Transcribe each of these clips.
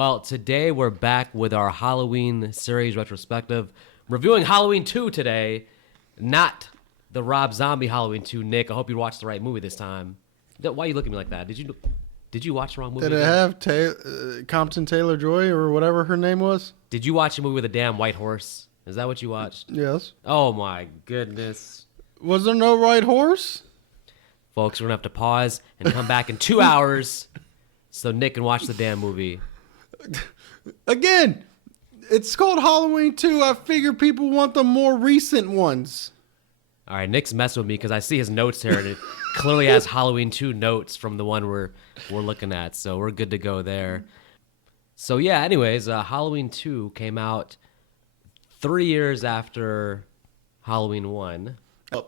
Well, today we're back with our Halloween series retrospective, reviewing Halloween 2 today, not the Rob Zombie Halloween 2. Nick, I hope you watched the right movie this time. Why are you looking at me like that? Did you watch the wrong movie? Did it have Compton Taylor-Joy or whatever her name was? Did you watch a movie with a damn white horse? Is that what you watched? Yes. Oh my goodness. Was there no white horse? Folks, we're going to have to pause and come back in 2 hours so Nick can watch the damn movie. Again, it's called Halloween 2. I figure people want the more recent ones. All right, Nick's messing with me because I see his notes here, and it clearly has Halloween 2 notes from the one we're looking at, so we're good to go there. So yeah, anyways, Halloween 2 came out 3 years after Halloween 1. Oh.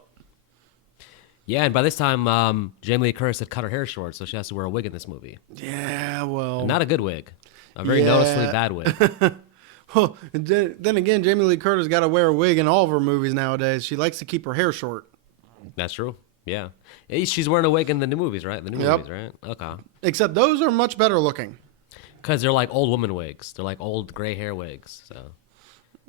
Yeah, and by this time, Jamie Lee Curtis had cut her hair short, so she has to wear a wig in this movie. Yeah, well. And not a good wig. A very noticeably bad wig. Well, then again, Jamie Lee Curtis got to wear a wig in all of her movies nowadays. She likes to keep her hair short. That's true. Yeah. She's wearing a wig in the new movies, right? The new movies, right? Okay. Except those are much better looking. Because they're like old woman wigs. They're like old gray hair wigs. So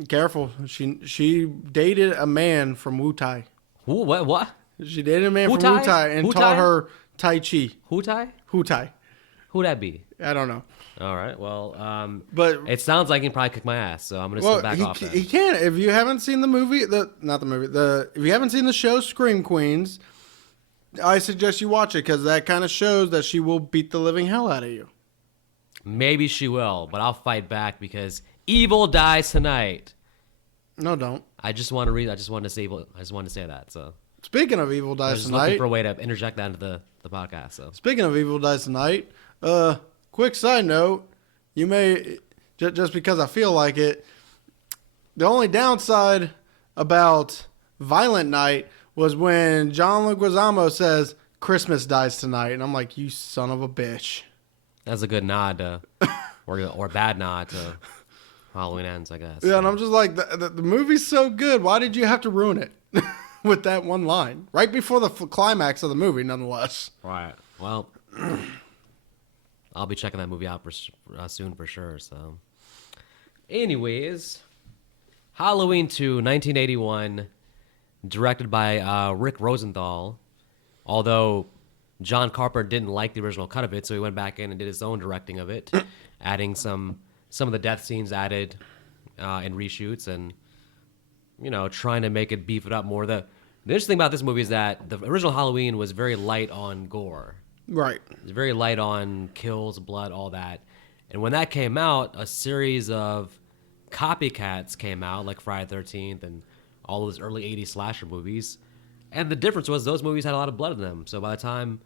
careful. She dated a man from Wu Tai. Who? What? She dated a man from Wu Tai and taught her Tai Chi. Wu Tai? Wu Tai. Who'd that be? I don't know. All right. Well, but it sounds like he can probably kick my ass, so I'm gonna step back off that. He can. If you haven't seen the movie, if you haven't seen the show Scream Queens, I suggest you watch it because that kind of shows that she will beat the living hell out of you. Maybe she will, but I'll fight back because evil dies tonight. No, don't. I just want to read. I just wanted to say evil. I just wanted to say that. So speaking of evil dies I was just tonight, looking for a way to interject that into the podcast. So speaking of evil dies tonight, quick side note, you may just because I feel like it. The only downside about Violent Night was when John Leguizamo says Christmas dies tonight, and I'm like, you son of a bitch. That's a good nod to, or bad nod to Halloween Ends, I guess. Yeah, and I'm just like, the movie's so good. Why did you have to ruin it with that one line? Right before the climax of the movie, nonetheless. Right. Well, I'll be checking that movie out soon for sure. So, anyways, Halloween 2, 1981, directed by Rick Rosenthal, although John Carpenter didn't like the original cut of it, so he went back in and did his own directing of it, adding some of the death scenes added in reshoots and, trying to make it beef it up more. The interesting thing about this movie is that the original Halloween was very light on gore. Right. It was very light on kills, blood, all that. And when that came out, a series of copycats came out, like Friday the 13th and all those early 80s slasher movies. And the difference was those movies had a lot of blood in them. So by the time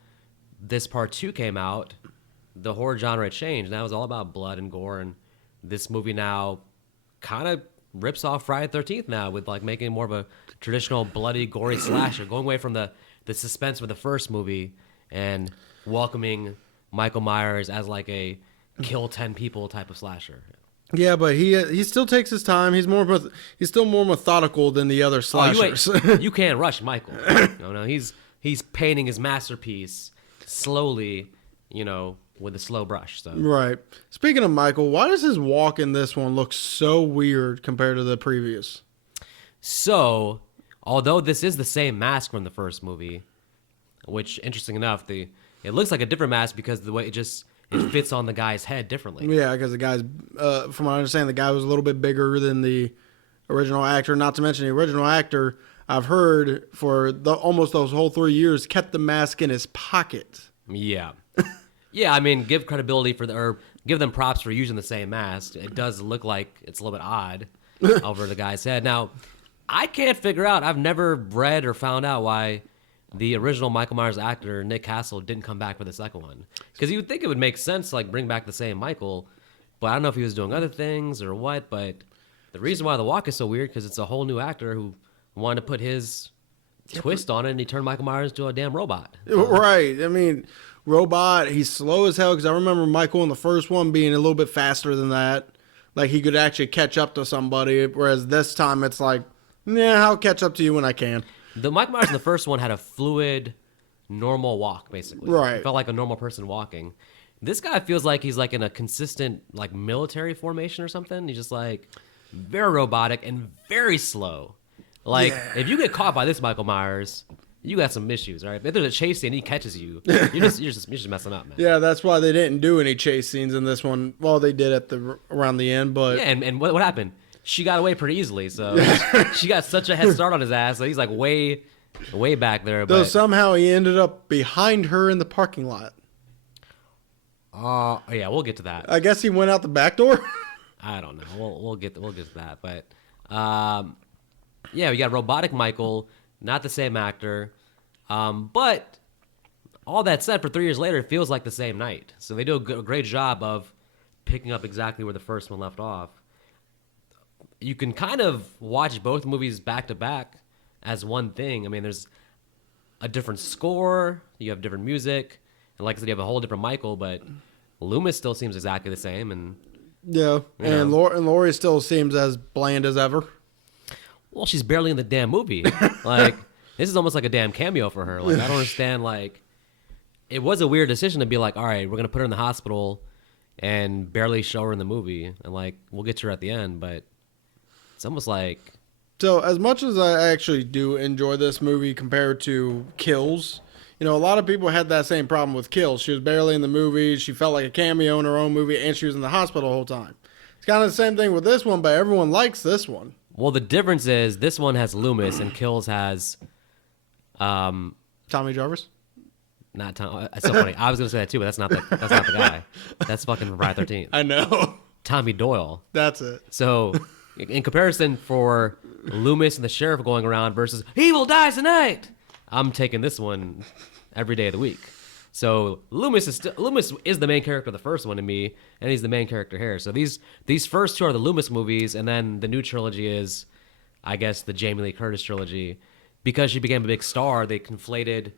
this part 2 came out, the horror genre changed. Now it was all about blood and gore. And this movie now kind of rips off Friday the 13th now with like making more of a traditional bloody, gory slasher, going away from the suspense of the first movie and welcoming Michael Myers as like a kill 10 people type of slasher. Yeah, but he still takes his time. He's still more methodical than the other slashers. You can't rush Michael. No, he's painting his masterpiece slowly, with a slow brush. So right. Speaking of Michael, why does his walk in this one look so weird compared to the previous? So, although this is the same mask from the first movie, which interesting enough, it looks like a different mask because of the way it fits on the guy's head differently. Yeah, because the guy's, from what I understand, the guy was a little bit bigger than the original actor. Not to mention the original actor, I've heard for almost those whole 3 years, kept the mask in his pocket. Yeah. Yeah, I mean, give credibility or give them props for using the same mask. It does look like it's a little bit odd over the guy's head. Now, I can't figure out, I've never read or found out why the original Michael Myers actor, Nick Castle, didn't come back for the second one. Because you would think it would make sense to like bring back the same Michael, but I don't know if he was doing other things or what, but the reason why the walk is so weird because it's a whole new actor who wanted to put his twist on it, and he turned Michael Myers into a damn robot. Right. I mean, robot, he's slow as hell because I remember Michael in the first one being a little bit faster than that. Like he could actually catch up to somebody, whereas this time it's like, yeah, I'll catch up to you when I can. The Mike Myers in the first one had a fluid, normal walk, basically. Right. It felt like a normal person walking. This guy feels like he's like in a consistent like military formation or something. He's just like very robotic and very slow. Like if you get caught by this Michael Myers, you got some issues, all right? If there's a chase scene and he catches you, you're just messing up, man. Yeah, that's why they didn't do any chase scenes in this one. Well, they did at the around the end, but Yeah, and what happened? She got away pretty easily, so she got such a head start on his ass. So he's like way back there. though But somehow he ended up behind her in the parking lot. yeah, we'll get to that. I guess he went out the back door. I don't know. We'll get to that. But yeah, we got robotic Michael, not the same actor. But all that said, for 3 years later, it feels like the same night. So they do a great job of picking up exactly where the first one left off. You can kind of watch both movies back to back as one thing. I mean, there's a different score, you have different music, and like I said, you have a whole different Michael, but Loomis still seems exactly the same. And Yeah, and Laurie still seems as bland as ever. well, she's barely in the damn movie. Like, this is almost like a damn cameo for her. Like, I don't understand. Like, it was a weird decision to be like, all right, we're gonna put her in the hospital and barely show her in the movie, and like we'll get to her at the end, but it's almost like So, as much as I actually do enjoy this movie compared to Kills, you know, a lot of people had that same problem with Kills. She was barely in the movie. She felt like a cameo in her own movie, and she was in the hospital the whole time. It's kind of the same thing with this one, but everyone likes this one. well, the difference is this one has Loomis and Kills has Tommy Jarvis? not Tom. It's so funny. I was gonna say that too, but that's not the guy. That's fucking Friday 13th. I know. Tommy Doyle. That's it. So, in comparison, for Loomis and the sheriff going around versus Evil Dies Tonight, I'm taking this one every day of the week. So Loomis is the main character of the first one to me, and he's the main character here. So these first two are the Loomis movies, and then the new trilogy is, I guess, the Jamie Lee Curtis trilogy. Because she became a big star, they confused.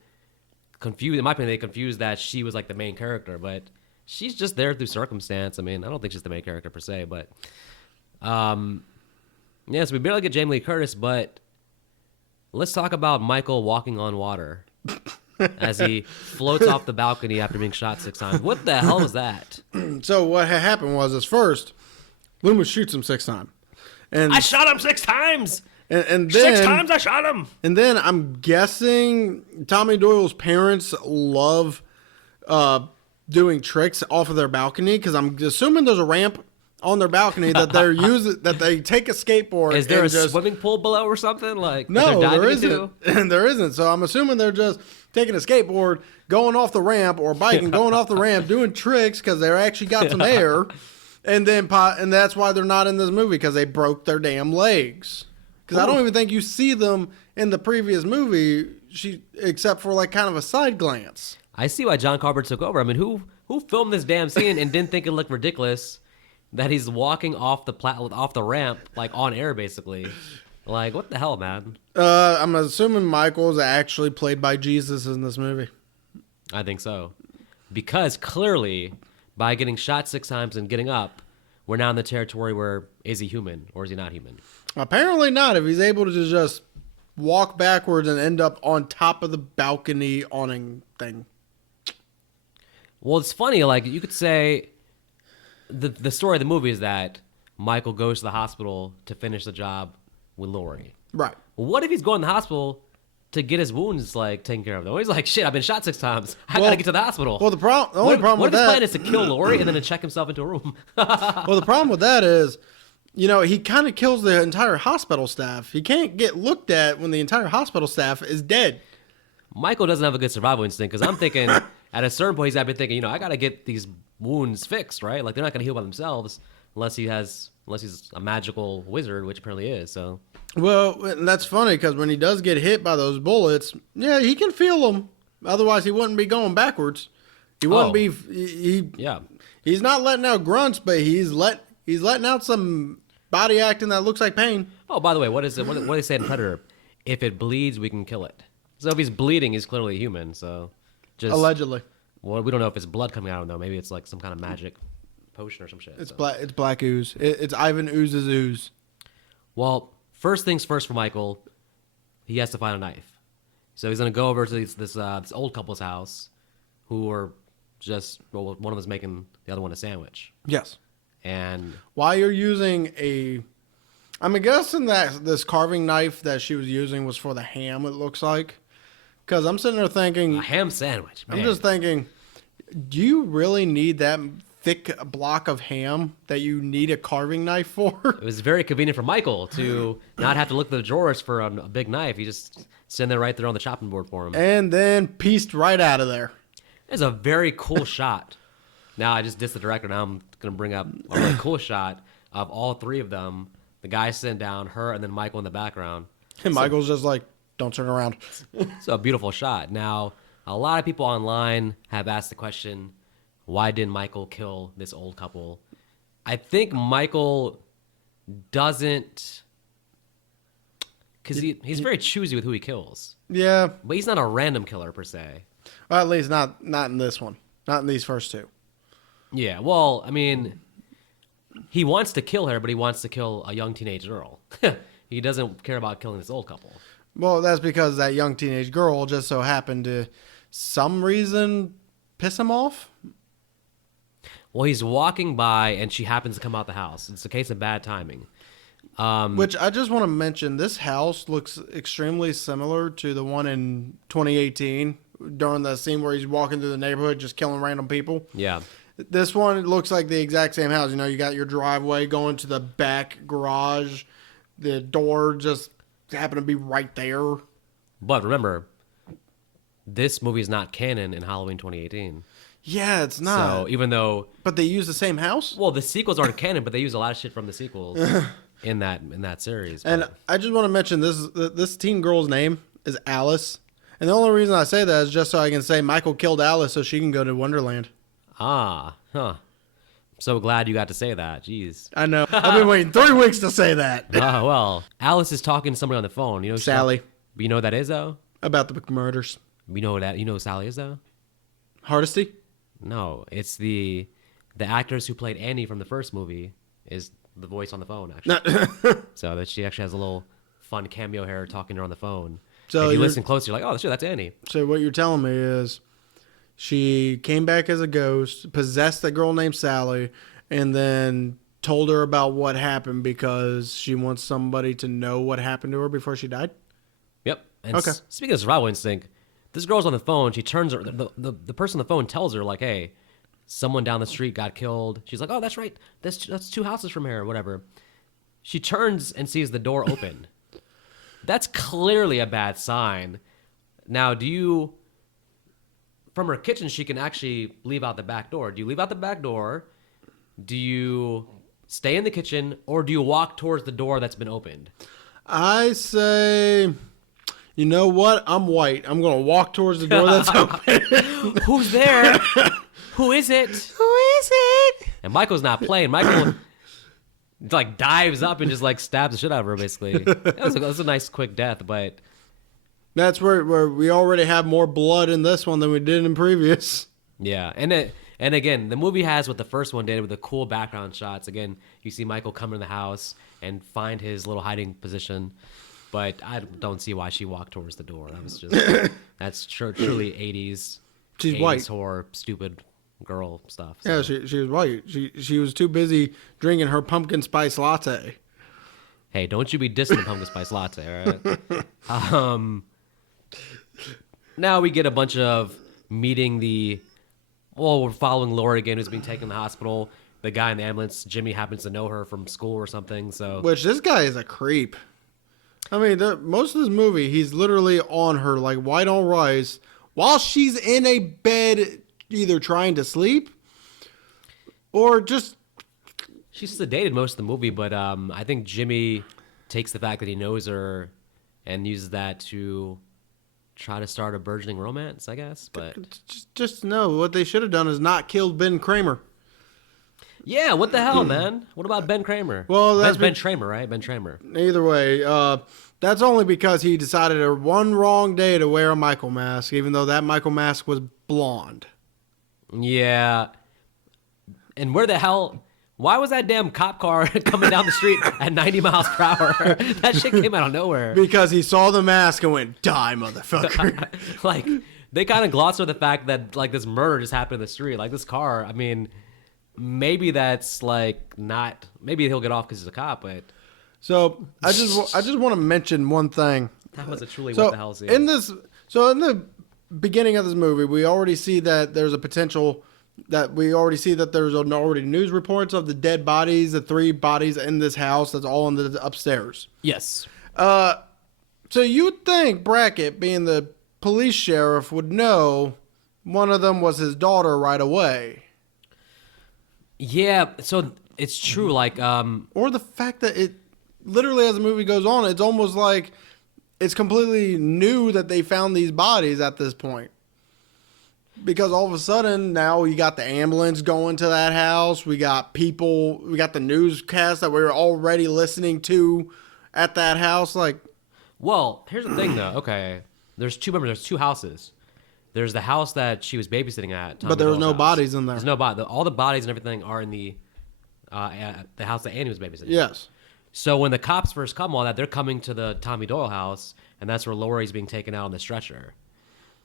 In my opinion, they confused that she was like the main character, but she's just there through circumstance. I mean, I don't think she's the main character per se, but yeah, so we barely get Jamie Lee Curtis, but let's talk about Michael walking on water as he floats off the balcony after being shot 6 times. What the hell was that? So, what had happened was, first, Loomis shoots him 6 times. And I shot him 6 times! and then 6 times I shot him! And then I'm guessing Tommy Doyle's parents love doing tricks off of their balcony, because I'm assuming there's a ramp on their balcony that they're using, that they take a skateboard. Is there and a swimming pool below or something? Like, No, they're there diving isn't. into? And there isn't. So I'm assuming they're just taking a skateboard, going off the ramp, or biking, going off the ramp, doing tricks because they actually got some air. And that's why they're not in this movie, because they broke their damn legs. Because I don't even think you see them in the previous movie, except for like kind of a side glance. I see why John Carpenter took over. I mean, who filmed this damn scene and didn't think it looked ridiculous that he's walking off the ramp, like on air, basically? Like, what the hell, man? I'm assuming Michael's actually played by Jesus in this movie. I think so. Because clearly, by getting shot 6 times and getting up, we're now in the territory where is he human or is he not human? Apparently not, if he's able to just walk backwards and end up on top of the balcony awning thing. Well, it's funny. Like, you could say the story of the movie is that Michael goes to the hospital to finish the job with Laurie. Right. Well, what if he's going to the hospital to get his wounds like taken care of? Though he's like, shit, I've been shot 6 times. I gotta get to the hospital. Well, the only problem what with if his that plan is to kill Laurie and then to check himself into a room? well, the problem with that is, you know, he kind of kills the entire hospital staff. He can't get looked at when the entire hospital staff is dead. Michael doesn't have a good survival instinct, because I'm thinking at a certain point he's been thinking, I gotta get these wounds fixed, right? Like, they're not gonna heal by themselves unless he's a magical wizard, which apparently is. So, well, and that's funny, because when he does get hit by those bullets, yeah, he can feel them. Otherwise, he wouldn't be going backwards. He wouldn't be. Yeah. He's not letting out grunts, but he's letting out some body acting that looks like pain. Oh, by the way, what is it? What do they say in Predator? If it bleeds, we can kill it. So if he's bleeding, he's clearly human. So, just Allegedly. Well, we don't know if it's blood coming out of him, though. Maybe it's like some kind of magic potion or some shit. It's black. It's black ooze. It's Ivan Ooze's ooze. Well, first things first for Michael, he has to find a knife. So he's gonna go over to this old couple's house, who are just one of them was making the other one a sandwich. Yes. And Why you're using I'm guessing that this carving knife that she was using was for the ham, it looks like. Because I'm sitting there thinking, a ham sandwich, man. I'm just thinking, do you really need that thick block of ham that you need a carving knife for? It was very convenient for Michael to not have to look at the drawers for a big knife. He just sitting there right there on the chopping board for him. And then pieced right out of there. It's a very cool shot. Now I just dissed the director. Now I'm going to bring up a really cool shot of all three of them. The guy sitting down, her, and then Michael in the background. And Michael's just like, don't turn around. It's a beautiful shot. Now, a lot of people online have asked the question, why didn't Michael kill this old couple? I think Michael doesn't... Because he's very choosy with who he kills. Yeah. But he's not a random killer, per se. Well, at least not in this one. Not in these first two. Yeah, well, I mean, he wants to kill her, but he wants to kill a young teenage girl. He doesn't care about killing this old couple. Well, that's because that young teenage girl just so happened to, some reason, piss him off. Well, he's walking by, and she happens to come out the house. It's a case of bad timing. Which I just want to mention, this house looks extremely similar to the one in 2018 during the scene where he's walking through the neighborhood just killing random people. Yeah. This one looks like the exact same house. You know, you got your driveway going to the back garage. The door just happened to be right there. But remember, this movie is not canon in Halloween 2018. Yeah, it's not. So even though... But they use the same house? Well, the sequels aren't canon, but they use a lot of shit from the sequels in that series. And But I just want to mention this teen girl's name is Alice. And the only reason I say that is just so I can say Michael killed Alice so she can go to Wonderland. I'm so glad you got to say that. Jeez. I know. I've been waiting 3 weeks to say that. Oh, well. Alice is talking to somebody on the phone. You know, Sally. But you know who that is, though? About the murders. You know who Sally is, though? Hardesty? No, it's the actress who played Annie from the first movie is the voice on the phone, actually. So that she actually has a little fun cameo here talking to her on the phone. So if you listen closely, you're like, oh, sure, that's Annie. So what you're telling me is she came back as a ghost, possessed a girl named Sally, and then told her about what happened because she wants somebody to know what happened to her before she died? Yep. And Okay. Speaking of survival instinct, this girl's on the phone. She turns her. The person on the phone tells her, like, hey, someone down the street got killed. She's like, oh, that's right. That's 2 houses from here or whatever. She turns and sees the door open. That's clearly a bad sign. Now, from her kitchen, she can actually leave out the back door. Do you leave out the back door? Do you stay in the kitchen? Or do you walk towards the door that's been opened? I say, you know what? I'm white. I'm going to walk towards the door that's open. Who's there? Who is it? Who is it? And Michael's not playing. Michael like dives up and just like stabs the shit out of her, basically. That was a nice quick death, but That's where we already have more blood in this one than we did in previous. yeah. And again, the movie has what the first one did with the cool background shots. Again, you see Michael come in the house and find his little hiding position, but I don't see why she walked towards the door. That was just that's truly 80s. She's 80s white. horror, stupid girl stuff. Yeah, So. she was white. She was too busy drinking her pumpkin spice latte. Hey, don't you be dissing the pumpkin spice latte, all right? Now we get a bunch of meeting we're following Laura again, who's being taken to the hospital. The guy in the ambulance, Jimmy, happens to know her from school or something. So Which this guy is a creep. I mean, most of this movie, he's literally on her like white on rice while she's in a bed, either trying to sleep or just. she's sedated most of the movie, but I think Jimmy takes the fact that he knows her and uses that to try to start a burgeoning romance, I guess. But Just know what they should have done is not killed Ben Kramer. yeah, what the hell, man? What about Ben Kramer? Well, that's Ben Tramer, right? Ben Tramer. Either way, that's only because he decided one wrong day to wear a Michael mask, even though that Michael mask was blonde. Yeah. And where the hell? Why was that damn cop car coming down the street at 90 miles per hour? That shit came out of nowhere. Because he saw the mask and went, die, motherfucker. Like, they kind of gloss over the fact that like this murder just happened in the street. Like this car, I mean, maybe that's like not. Maybe he'll get off because he's a cop, but So I just want to mention one thing. that was a truly So what the hell scene. in the beginning of this movie, we already see that there's a potential that we already see that there's already news reports of the dead bodies, the 3 bodies in this house that's all in the upstairs. Yes. So you'd think Brackett, being the police sheriff, would know one of them was his daughter right away. Yeah. So it's true. Like, Or the fact that it literally, as the movie goes on, it's almost like it's completely new that they found these bodies at this point. Because all of a sudden, now you got the ambulance going to that house. We got people, we got the newscast that we were already listening to at that house. Like, well, here's the thing though. Okay, there's two houses. There's the house that she was babysitting at, Tommy but there was Doyle's no house. bodies in there. There's no body. All the bodies and everything are in the house that Annie was babysitting. Yes. So when the cops first come, all that they're coming to the Tommy Doyle house, and that's where Lori's being taken out on the stretcher.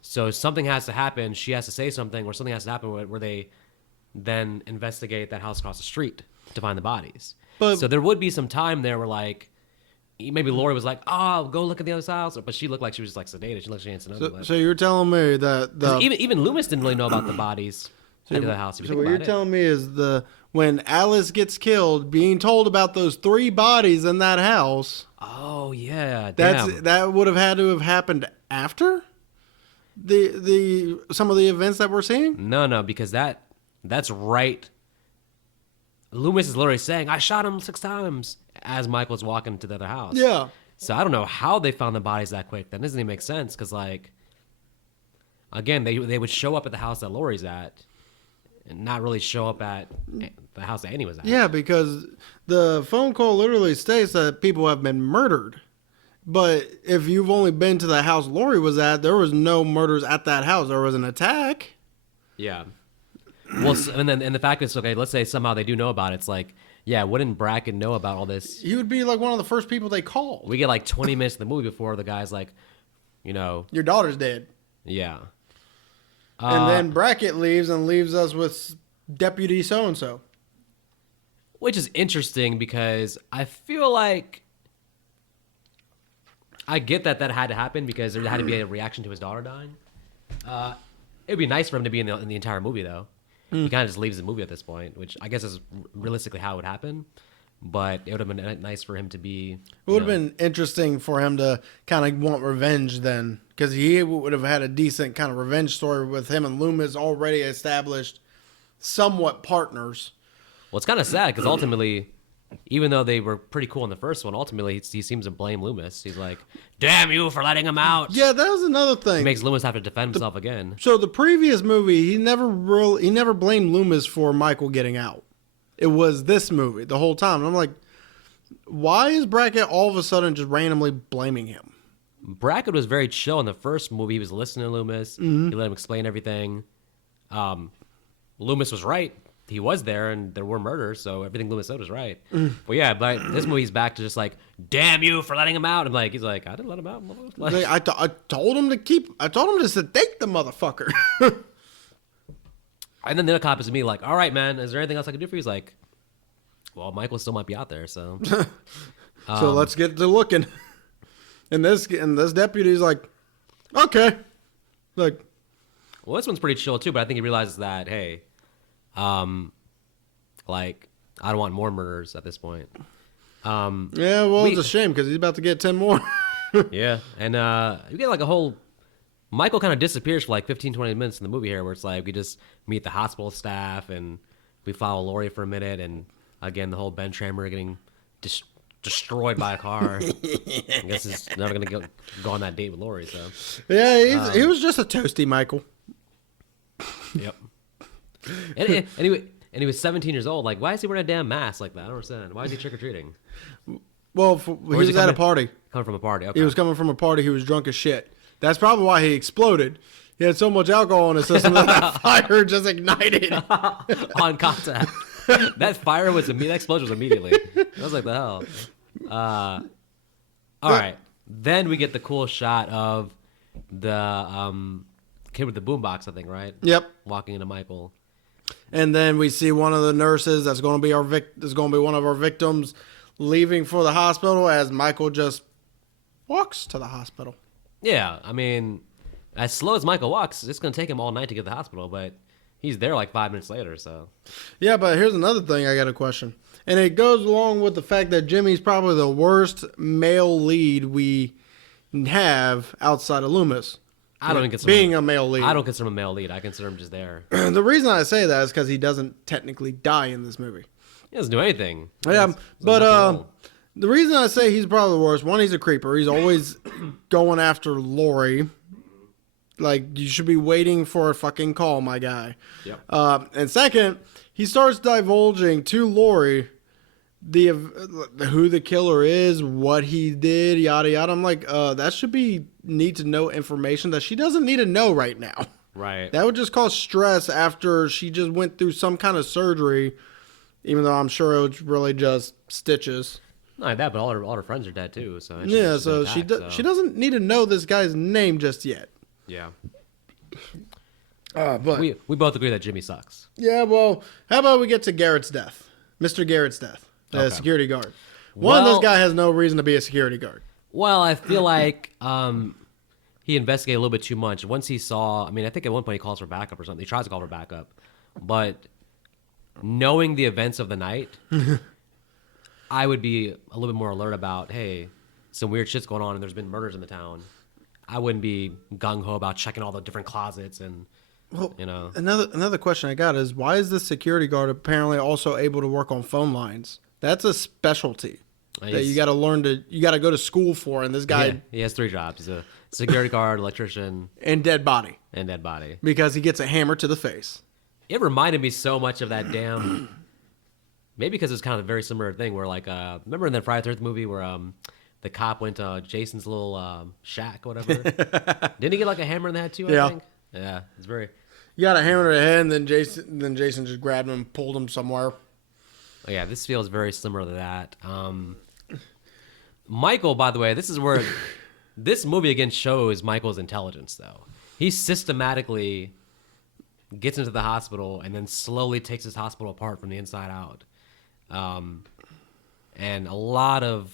So something has to happen. She has to say something, or something has to happen where they then investigate that house across the street to find the bodies. But- so there would be some time there where like maybe Lori was like, "Oh, go look at the other house," but she looked like she was just like sedated. She looked like she didn't know. So you're telling me that the Even Loomis didn't really know about the bodies at the house. If you So think what you're about it. telling me is when Alice gets killed, being told about those 3 bodies in that house, Oh yeah, damn. that would have had to have happened after the some of the events that we're seeing. No, because that's right. Loomis is literally saying, "I shot him 6 times" as Michael's walking to the other house. Yeah. So I don't know how they found the bodies that quick. That doesn't even make sense because, like, again, they would show up at the house that Lori's at, and not really show up at the house that Annie was at. Yeah, because the phone call literally states that people have been murdered. But if you've only been to the house Lori was at, there was no murders at that house. There was an attack. Yeah. Well, and the fact is, okay, let's say somehow they do know about it. It's like, yeah, wouldn't Bracken know about all this? He would be like one of the first people they called. We get like 20 minutes of the movie before the guy's like, Your daughter's dead. yeah. And then Brackett leaves and leaves us with Deputy so-and-so. Which is interesting because I feel like I get that had to happen because there had to be a reaction to his daughter dying. It'd be nice for him to be in the entire movie, though. He kind of just leaves the movie at this point, which I guess is realistically how it would happen. But it would have been nice for him to be. It would have been interesting for him to kind of want revenge then, because he would have had a decent kind of revenge story with him and Loomis already established somewhat partners. Well, it's kind of sad because ultimately, even though they were pretty cool in the first one, ultimately he seems to blame Loomis. He's like, "Damn you for letting him out." Yeah, that was another thing. He makes Loomis have to defend himself again. So the previous movie, he never blamed Loomis for Michael getting out. It was this movie the whole time. And I'm like, why is Brackett all of a sudden just randomly blaming him? Brackett was very chill in the first movie. He was listening to Loomis. He let him explain everything. Loomis was right. He was there, and there were murders, so everything Loomis said was right. But yeah, but this movie's back to just like, "Damn you for letting him out." And like, he's like, "I didn't let him out." Like, I told him to sedate the motherfucker. and then the other cop is me like, "All right, man, is there anything else I can do for you?" He's like, "Well, Michael still might be out there, so." So let's get to looking. And this deputy's like, okay. Like, Well, this one's pretty chill too, but I think he realizes that, hey, like, I don't want more murders at this point. yeah, well, it's a shame because he's about to get 10 more. Yeah, and you get like a whole. Michael kind of disappears for like 15, 20 minutes in the movie here, where it's like we just meet the hospital staff and we follow Lori for a minute, and again the whole Ben Tramer getting destroyed by a car. I guess he's never gonna go on that date with Lori. So Yeah, he was just a toasty Michael. yep. And he was 17 years old. Like, why is he wearing a damn mask like that? I don't understand. Why is he trick or treating? Well, he was at a party. Coming from a party. Okay. He was coming from a party. He was drunk as shit. That's probably why he exploded. He had so much alcohol in his system that that fire just ignited. On contact. That fire was that explosion was immediately. I was like, the hell. All right. Then we get the cool shot of the kid with the boombox, I think, right? Yep. Walking into Michael. And then we see one of the nurses that's going to be one of our victims leaving for the hospital as Michael just walks to the hospital. Yeah, I mean, as slow as Michael walks, it's going to take him all night to get to the hospital, but he's there like 5 minutes later, so. Yeah, but here's another thing I got a question. And it goes along with the fact that Jimmy's probably the worst male lead we have outside of Loomis. I don't consider being a male lead. I don't consider him a male lead. I consider him just there. The reason I say that is because he doesn't technically die in this movie. He doesn't do anything. Yeah, but the reason I say he's probably the worst, one, he's a creeper. He's always going after Lori. Like, you should be waiting for a fucking call, my guy. Yep. And second, he starts divulging to Lori who the killer is, what he did, yada yada. I'm like, that should be need to know information that she doesn't need to know right now. Right. That would just cause stress after she just went through some kind of surgery, even though I'm sure it was really just stitches. Not like that, but all her friends are dead too. So Yeah, so she doesn't need to know this guy's name just yet. Yeah. But we both agree that Jimmy sucks. yeah, well, how about we get to Garrett's death, Mr. Garrett's death, the Okay. security guard. Well, This guy has no reason to be a security guard. Well, I feel like he investigated a little bit too much. Once he saw, I mean, I think at one point he calls for backup or something. He tries to call for backup, but knowing the events of the night, I would be a little bit more alert about, hey, some weird shit's going on and there's been murders in the town. I wouldn't be gung-ho about checking all the different closets and, you know. Another question I got is, why is this security guard apparently also able to work on phone lines? That's a specialty that you got to learn you got to go to school for. And this guy, he has 3 jobs. He's a security guard, electrician, and dead body. Because he gets a hammer to the face. It reminded me so much of that damn. Maybe because it's kind of a very similar thing where, like, remember in that Friday the 13th movie where the cop went to Jason's little shack or whatever? Didn't he get like a hammer in the head too? I think. Yeah, it's very. You got a hammer to the head, and then Jason just grabbed him and pulled him somewhere. Oh, yeah, this feels very similar to that. Michael, by the way, this is where this movie again shows Michael's intelligence, though. He systematically gets into the hospital and then slowly takes his hospital apart from the inside out. And a lot of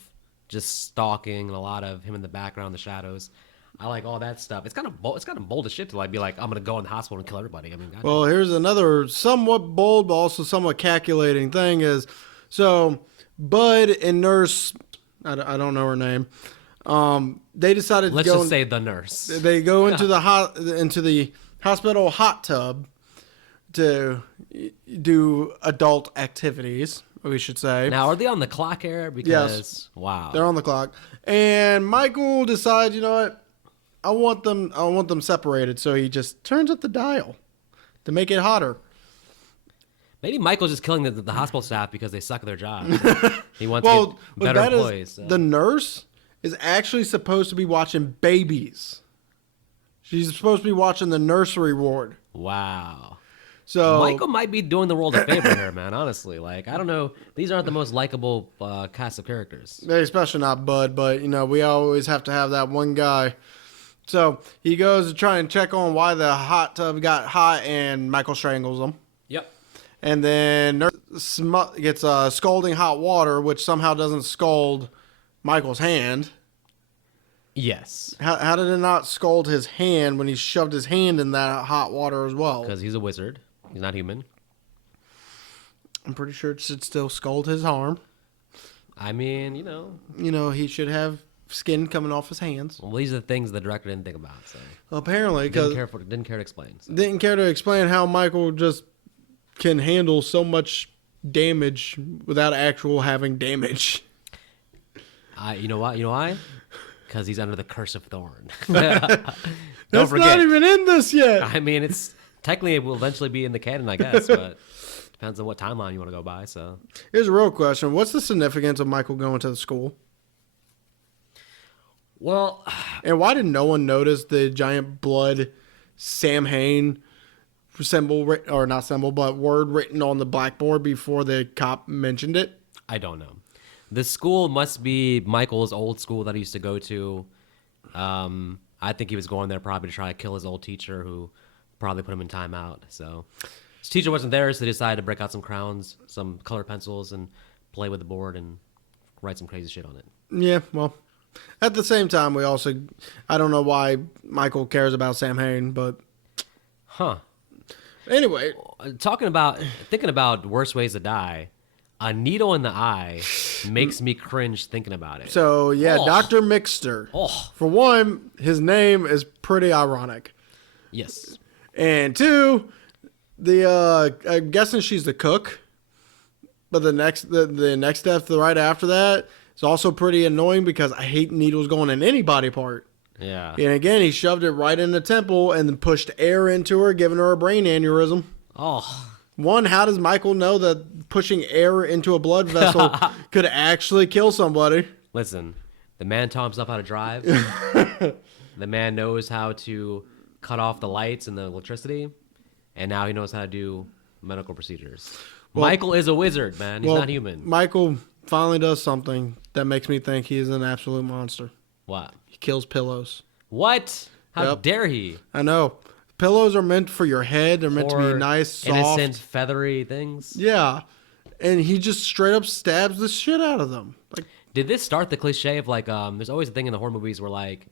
just stalking and a lot of him in the background, the shadows. I like all that stuff. It's kind of bold as shit to like be like, I'm gonna go in the hospital and kill everybody. I mean, well, here's another somewhat bold but also somewhat calculating thing is, so Bud and Nurse, I don't know her name. They decided let's to go just say the nurse. They go into the hospital hot tub to do adult activities, we should say. Now, are they on the clock here? Because yes. Wow, they're on the clock. And Michael decides, you know what? I want them separated, so he just turns up the dial to make it hotter. Maybe Michael's just killing the hospital staff because they suck at their job. He wants to get better employees. So. The nurse is actually supposed to be watching babies. She's supposed to be watching the nursery ward. Wow. So Michael might be doing the world a favor here, man. Honestly, like I don't know, these aren't the most likable cast of characters. Especially not Bud, but you know we always have to have that one guy. So he goes to try and check on why the hot tub got hot, and Michael strangles him. Yep. And then nurse gets scalding hot water, which somehow doesn't scald Michael's hand. Yes. How did it not scald his hand when he shoved his hand in that hot water as well? Because he's a wizard. He's not human. I'm pretty sure it should still scald his arm. I mean, you know. You know, he should have skin coming off his hands. Well, these are the things the director didn't think about. So apparently, because didn't care to explain. So. Didn't care to explain how Michael just can handle so much damage without actual having damage. You know what? You know why? Because he's under the curse of Thorn. That's not even in this yet. I mean, it's technically it will eventually be in the canon, I guess, but depends on what timeline you want to go by. So here's a real question: what's the significance of Michael going to the school? Well, and why did no one notice the giant blood Sam Hain symbol, or not symbol, but word written on the blackboard before the cop mentioned it? I don't know. The school must be Michael's old school that he used to go to. I I think he was going there probably to try to kill his old teacher, who probably put him in timeout. So his teacher wasn't there, so they decided to break out some crowns, some colored pencils, and play with the board and write some crazy shit on it. Yeah, well, at the same time, I don't know why Michael cares about Sam Hain, but Huh. anyway, Thinking about worst ways to die, a needle in the eye makes me cringe thinking about it. so yeah, Oh. Dr. Mixter. Oh, For one, his name is pretty ironic. yes. And two, I'm guessing she's the cook. But the next step right after that is also pretty annoying because I hate needles going in any body part. Yeah. And again, he shoved it right in the temple and then pushed air into her, giving her a brain aneurysm. Oh, One, how does Michael know that pushing air into a blood vessel could actually kill somebody? listen. The man taught himself how to drive. The man knows how to cut off the lights and the electricity. And now he knows how to do medical procedures. Michael is a wizard, man. He's not human. Michael finally does something that makes me think he is an absolute monster. What? He kills pillows. What? How Yep. dare he? I know. Pillows are meant for your head. They're meant to Or be nice, soft. innocent, feathery things. Yeah. And he just straight up stabs the shit out of them. Like, Did this start the cliche of like, there's always a thing in the horror movies where like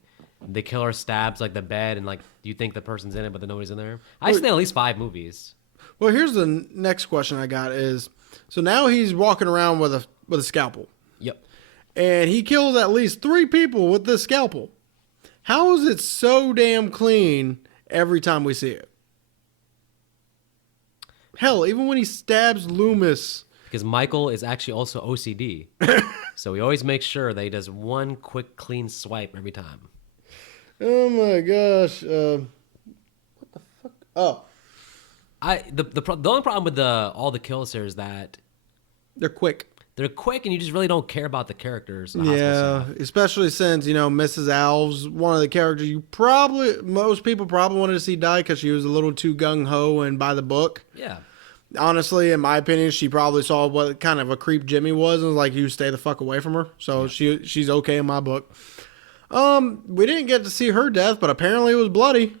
the killer stabs like the bed and like you think the person's in it but then nobody's in there? I've seen at least 5 movies. well, here's the next question I got is, so now he's walking around with a scalpel. Yep. And he kills at least 3 people with this scalpel. How is it so damn clean every time we see it? Hell, even when he stabs Loomis. Because Michael is actually also OCD. So he always makes sure that he does one quick clean swipe every time. Oh my gosh. What the fuck? Oh, The only problem with all the kills here is that they're quick. they're quick and you just really don't care about the characters. The Yeah, hospital staff. especially since, Mrs. Alves, one of the characters most people probably wanted to see die because she was a little too gung-ho and by the book. Yeah. Honestly, in my opinion, she probably saw what kind of a creep Jimmy was and was like, you stay the fuck away from her. So she's okay in my book. We didn't get to see her death, but apparently it was bloody.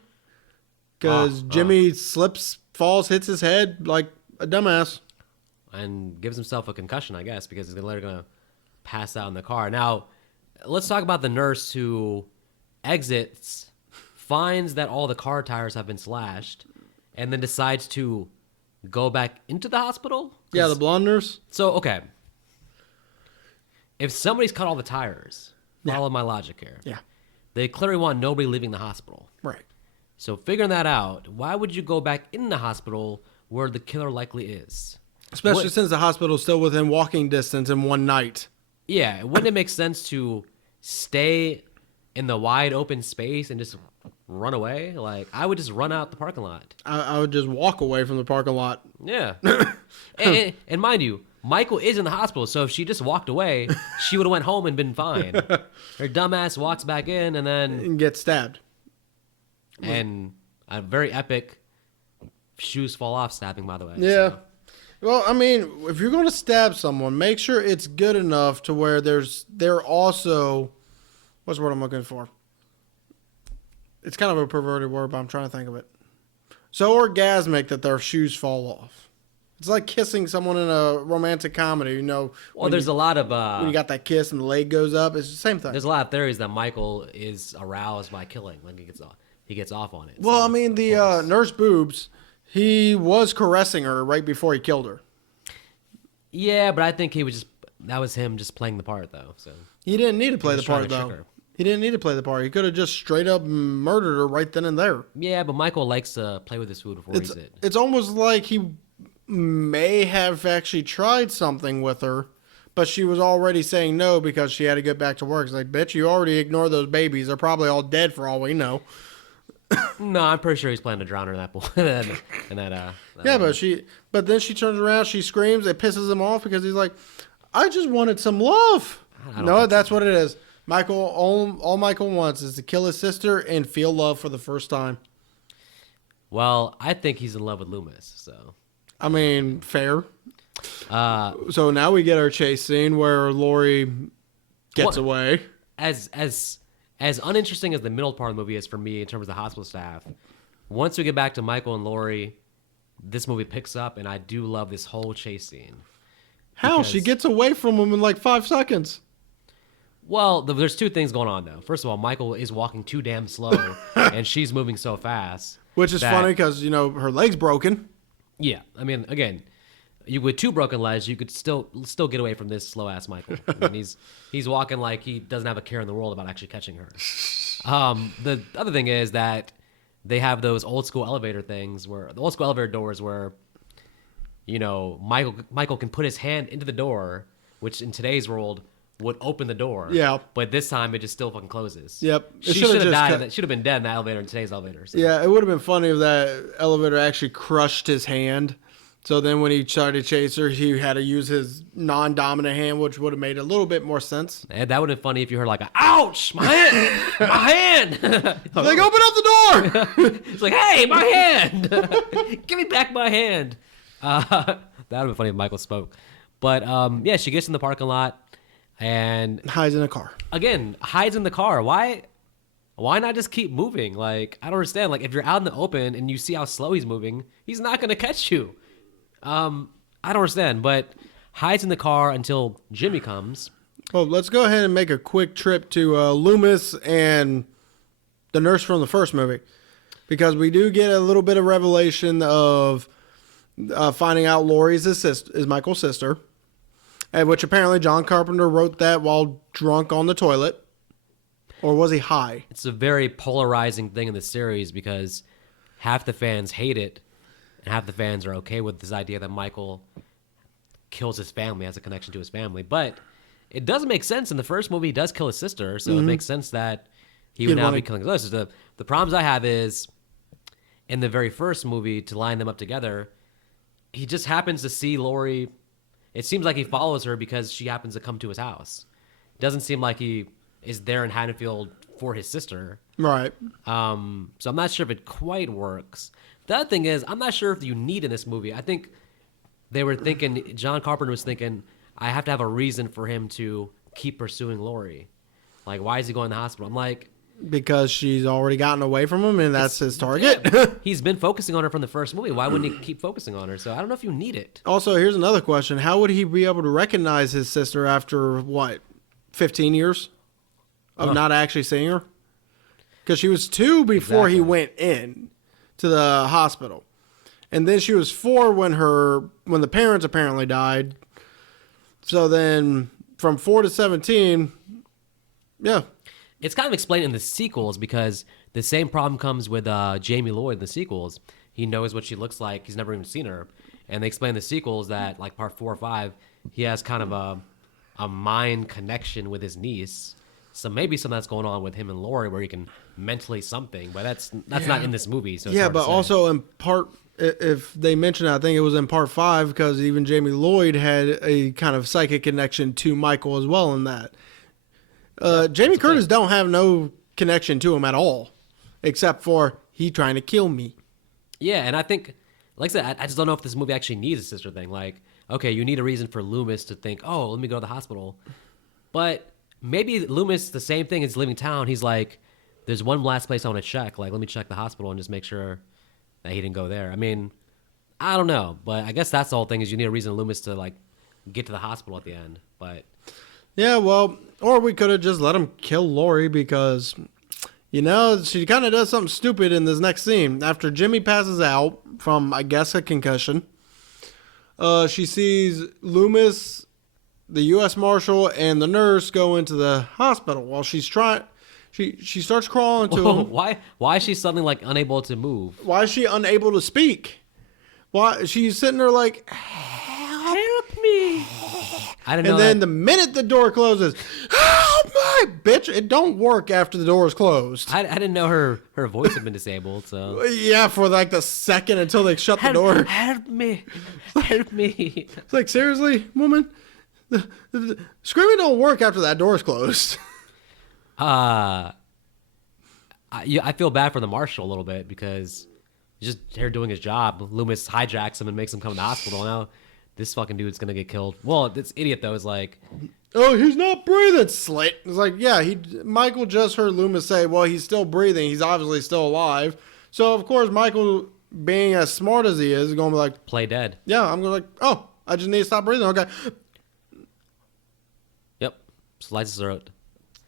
Because Jimmy slips, falls, hits his head like a dumbass. And gives himself a concussion, I guess, because he's later going to pass out in the car. Now, let's talk about the nurse who exits, finds that all the car tires have been slashed, and then decides to go back into the hospital? Yeah, the blonde nurse. So, okay. If somebody's cut all the tires, follow my logic here. Yeah, They clearly want nobody leaving the hospital. right. So, figuring that out, why would you go back in the hospital where the killer likely is? Especially since the hospital's still within walking distance in one night. Yeah, wouldn't it make sense to stay in the wide open space and just run away? Like, I would just run out the parking lot. I would just walk away from the parking lot. Yeah. and mind you, Michael is in the hospital, so if she just walked away, she would have went home and been fine. Her dumbass walks back in and then... And get stabbed. And a very epic shoes fall off stabbing, by the way. Yeah. So. Well, I mean, if you're going to stab someone, make sure it's good enough to where they're also, what's the word I'm looking for? It's kind of a perverted word, but I'm trying to think of it. So orgasmic that their shoes fall off. It's like kissing someone in a romantic comedy, Well, there's a lot of... when you got that kiss and the leg goes up. It's the same thing. There's a lot of theories that Michael is aroused by killing. Like, he gets off on it. Well, so, I mean, the nurse Boobs, he was caressing her right before he killed her. Yeah, but I think that was him just playing the part, though. So He didn't need to play the was trying part, to trick though. her. He didn't need to play the part. He could have just straight up murdered her right then and there. yeah, but Michael likes to play with his food before he eats it. It's almost like he may have actually tried something with her, but she was already saying no because she had to get back to work. It's like, bitch, you already ignored those babies. They're probably all dead for all we know. No, I'm pretty sure he's planning to drown her in that pool. Yeah, but then she turns around, she screams, it pisses him off because he's like, I just wanted some love. No, that's what it is. Michael, all Michael wants is to kill his sister and feel love for the first time. Well, I think he's in love with Loomis. So, I mean, fair. So now we get our chase scene where Lori gets away. As as uninteresting as the middle part of the movie is for me in terms of the hospital staff, once we get back to Michael and Laurie, this movie picks up, and I do love this whole chase scene. How? She gets away from him in like 5 seconds. Well, there's two things going on, though. First of all, Michael is walking too damn slow, and she's moving so fast. Which is funny because, her leg's broken. Yeah. I mean, again, with 2 broken legs, you could still get away from this slow-ass Michael. I mean, he's walking like he doesn't have a care in the world about actually catching her. The other thing is that they have those old-school elevator things the old-school elevator doors where, Michael can put his hand into the door, which in today's world would open the door. Yeah. But this time it just still fucking closes. Yep. She should have died. Should have been dead in that elevator in today's elevator. So. Yeah, it would have been funny if that elevator actually crushed his hand. So then when he tried to chase her, he had to use his non-dominant hand, which would have made a little bit more sense. And that would have been funny if you heard like, ouch, my hand, my hand. Like, open up the door. It's like, hey, my hand. Give me back my hand. That would have been funny if Michael spoke. But yeah, she gets in the parking lot and hides in a car. Again, hides in the car. Why not just keep moving? Like, I don't understand. Like, if you're out in the open and you see how slow he's moving, he's not going to catch you. I don't understand, but hides in the car until Jimmy comes. Well, let's go ahead and make a quick trip to Loomis and the nurse from the first movie, because we do get a little bit of revelation of finding out Laurie is Michael's sister, and which apparently John Carpenter wrote that while drunk on the toilet, or was he high? It's a very polarizing thing in the series because half the fans hate it. And half the fans are okay with this idea that Michael kills his family, has a connection to his family. But it does make sense. In the first movie, he does kill his sister, so it makes sense that he would now be killing his sister. The problems I have is, in the very first movie, to line them up together, he just happens to see Laurie. It seems like he follows her because she happens to come to his house. It doesn't seem like he is there in Haddonfield for his sister. Right. So I'm not sure if it quite works. The other thing is, I'm not sure if you need in this movie. I think they were thinking, John Carpenter was thinking, I have to have a reason for him to keep pursuing Laurie. Like, why is he going to the hospital? I'm like... Because she's already gotten away from him, and that's his target. Yeah, he's been focusing on her from the first movie. Why wouldn't he keep focusing on her? So I don't know if you need it. Also, here's another question. How would he be able to recognize his sister after, 15 years of not actually seeing her? Because she was 2 before he went in to the hospital, and then she was 4 when the parents apparently died. So then from 4 to 17, yeah, it's kind of explained in the sequels because the same problem comes with Jamie Lloyd in the sequels. He knows what she looks like. He's never even seen her, and they explain in the sequels that like part 4 or 5, he has kind of a mind connection with his niece. So maybe something that's going on with him and Laurie where he can mentally something, but that's not in this movie. So it's hard but to say. also in part, if they mentioned it, I think it was in part 5, because even Jamie Lloyd had a kind of psychic connection to Michael as well in that. Jamie Curtis don't have no connection to him at all, except for he trying to kill me. Yeah, and I think, like I said, I just don't know if this movie actually needs a sister thing. Like, okay, you need a reason for Loomis to think, oh, let me go to the hospital. But maybe Loomis, the same thing as leaving town. He's like, there's one last place I want to check. Like, let me check the hospital and just make sure that he didn't go there. I mean, I don't know. But I guess that's the whole thing is you need a reason Loomis to, like, get to the hospital at the end. But yeah, well, or we could have just let him kill Laurie because, she kind of does something stupid in this next scene. After Jimmy passes out from, I guess, a concussion, she sees Loomis, the U.S. Marshal, and the nurse go into the hospital while she's trying. She starts crawling to him. Why is she suddenly like unable to move? Why is she unable to speak? Why she's sitting there like, help me. I didn't know. And then the minute the door closes, help me, bitch! It don't work after the door is closed. I didn't know her voice had been disabled. So yeah, for like the second until they shut the door. Help me, help me. It's like, seriously, woman. The screaming don't work after that door is closed. I feel bad for the marshal a little bit because he's just here doing his job. Loomis hijacks him and makes him come to the hospital. Now this fucking dude's gonna get killed. Well, this idiot though is like, Oh, he's not breathing. Slit. It's like, yeah, Michael just heard Loomis say, well, he's still breathing. He's obviously still alive. So, of course, Michael, being as smart as he is going to be like, Play dead. yeah, I'm going to like, oh, I just need to stop breathing. Okay. Yep. Slices his throat.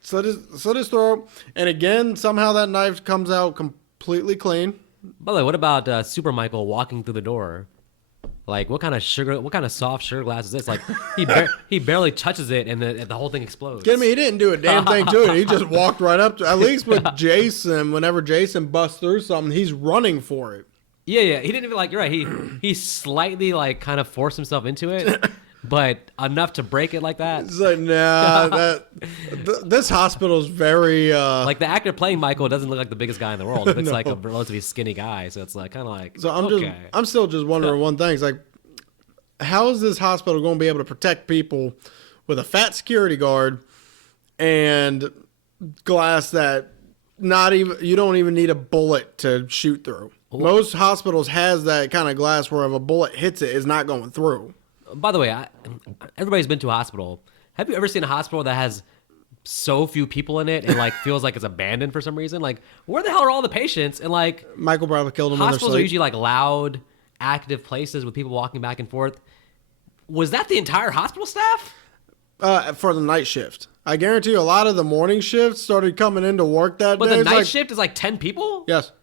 Slit his throat. And again, somehow that knife comes out completely clean. By the way, what about Super Michael walking through the door? Like, what kind of soft sugar glass is this? Like, he barely touches it, and the whole thing explodes. Get me? He didn't do a damn thing to it. He just walked right up to. At least with Jason, whenever Jason busts through something, he's running for it. Yeah. He didn't even like. You're right. He slightly like kind of forced himself into it, but enough to break it like that. It's like, nah, this hospital is very like the actor playing Michael doesn't look like the biggest guy in the world. It looks like a relatively skinny guy, so it's like kind of like. So okay. I'm still just wondering one thing. It's like, how is this hospital going to be able to protect people with a fat security guard and glass that you don't even need a bullet to shoot through? Most hospitals has that kind of glass where if a bullet hits it, it's not going through. By the way, everybody's been to a hospital. Have you ever seen a hospital that has so few people in it and like feels like it's abandoned for some reason? Like, where the hell are all the patients? And like, Michael probably killed them in their hospitals are sleep. usually like loud, active places with people walking back and forth. Was that the entire hospital staff? For the night shift. I guarantee you a lot of the morning shifts started coming into work that But day. the It's night like, shift is like 10 people? yes.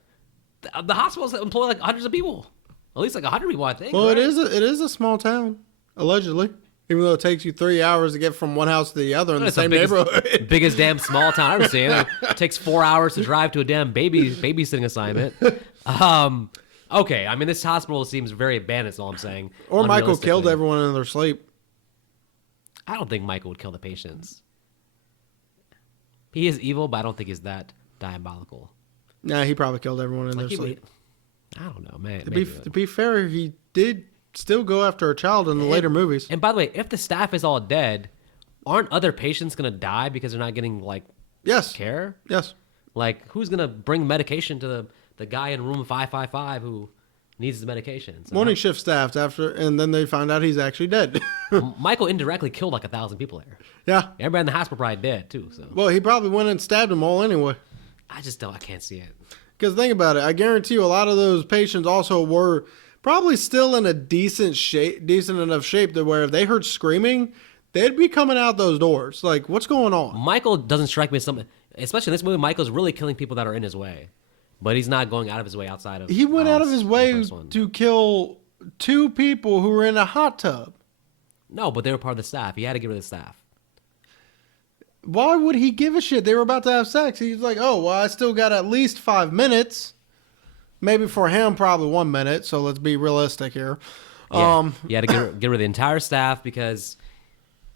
The hospitals employ like hundreds of people. At least like 100 people, I think. Well, right? it is a small town, allegedly. Even though it takes you 3 hours to get from one house to the other in the same neighborhood. Biggest damn small town I've ever seen. It takes 4 hours to drive to a damn babysitting assignment. Okay, I mean, this hospital seems very abandoned, is all I'm saying. Or Michael killed Unrealistically. everyone in their sleep. I don't think Michael would kill the patients. He is evil, but I don't think he's that diabolical. Nah, he probably killed everyone in their sleep. I don't know, man. To be fair, he did still go after a child in the later movies. And by the way, if the staff is all dead, aren't other patients going to die because they're not getting, like, Yes. care? Yes. Like, who's going to bring medication to the guy in room 555 who needs the medication? So Morning shift staffed after, and then they find out he's actually dead. Michael indirectly killed like 1,000 people there. Yeah. Everybody in the hospital probably dead, too. So Well, he probably went and stabbed them all anyway. I can't see it. Because think about it. I guarantee you a lot of those patients also were probably still in a decent enough shape to where if they heard screaming, they'd be coming out those doors. Like, what's going on? Michael doesn't strike me as something, especially in this movie, Michael's really killing people that are in his way. But he's not going out of his way outside of. He went out of his way the first one. to kill 2 people who were in a hot tub. No, but they were part of the staff. He had to get rid of the staff. Why would he give a shit? They were about to have sex. He's like, oh, well, I still got at least 5 minutes. Maybe for him, probably 1 minute. So let's be realistic here. Yeah. He had to get rid of the entire staff because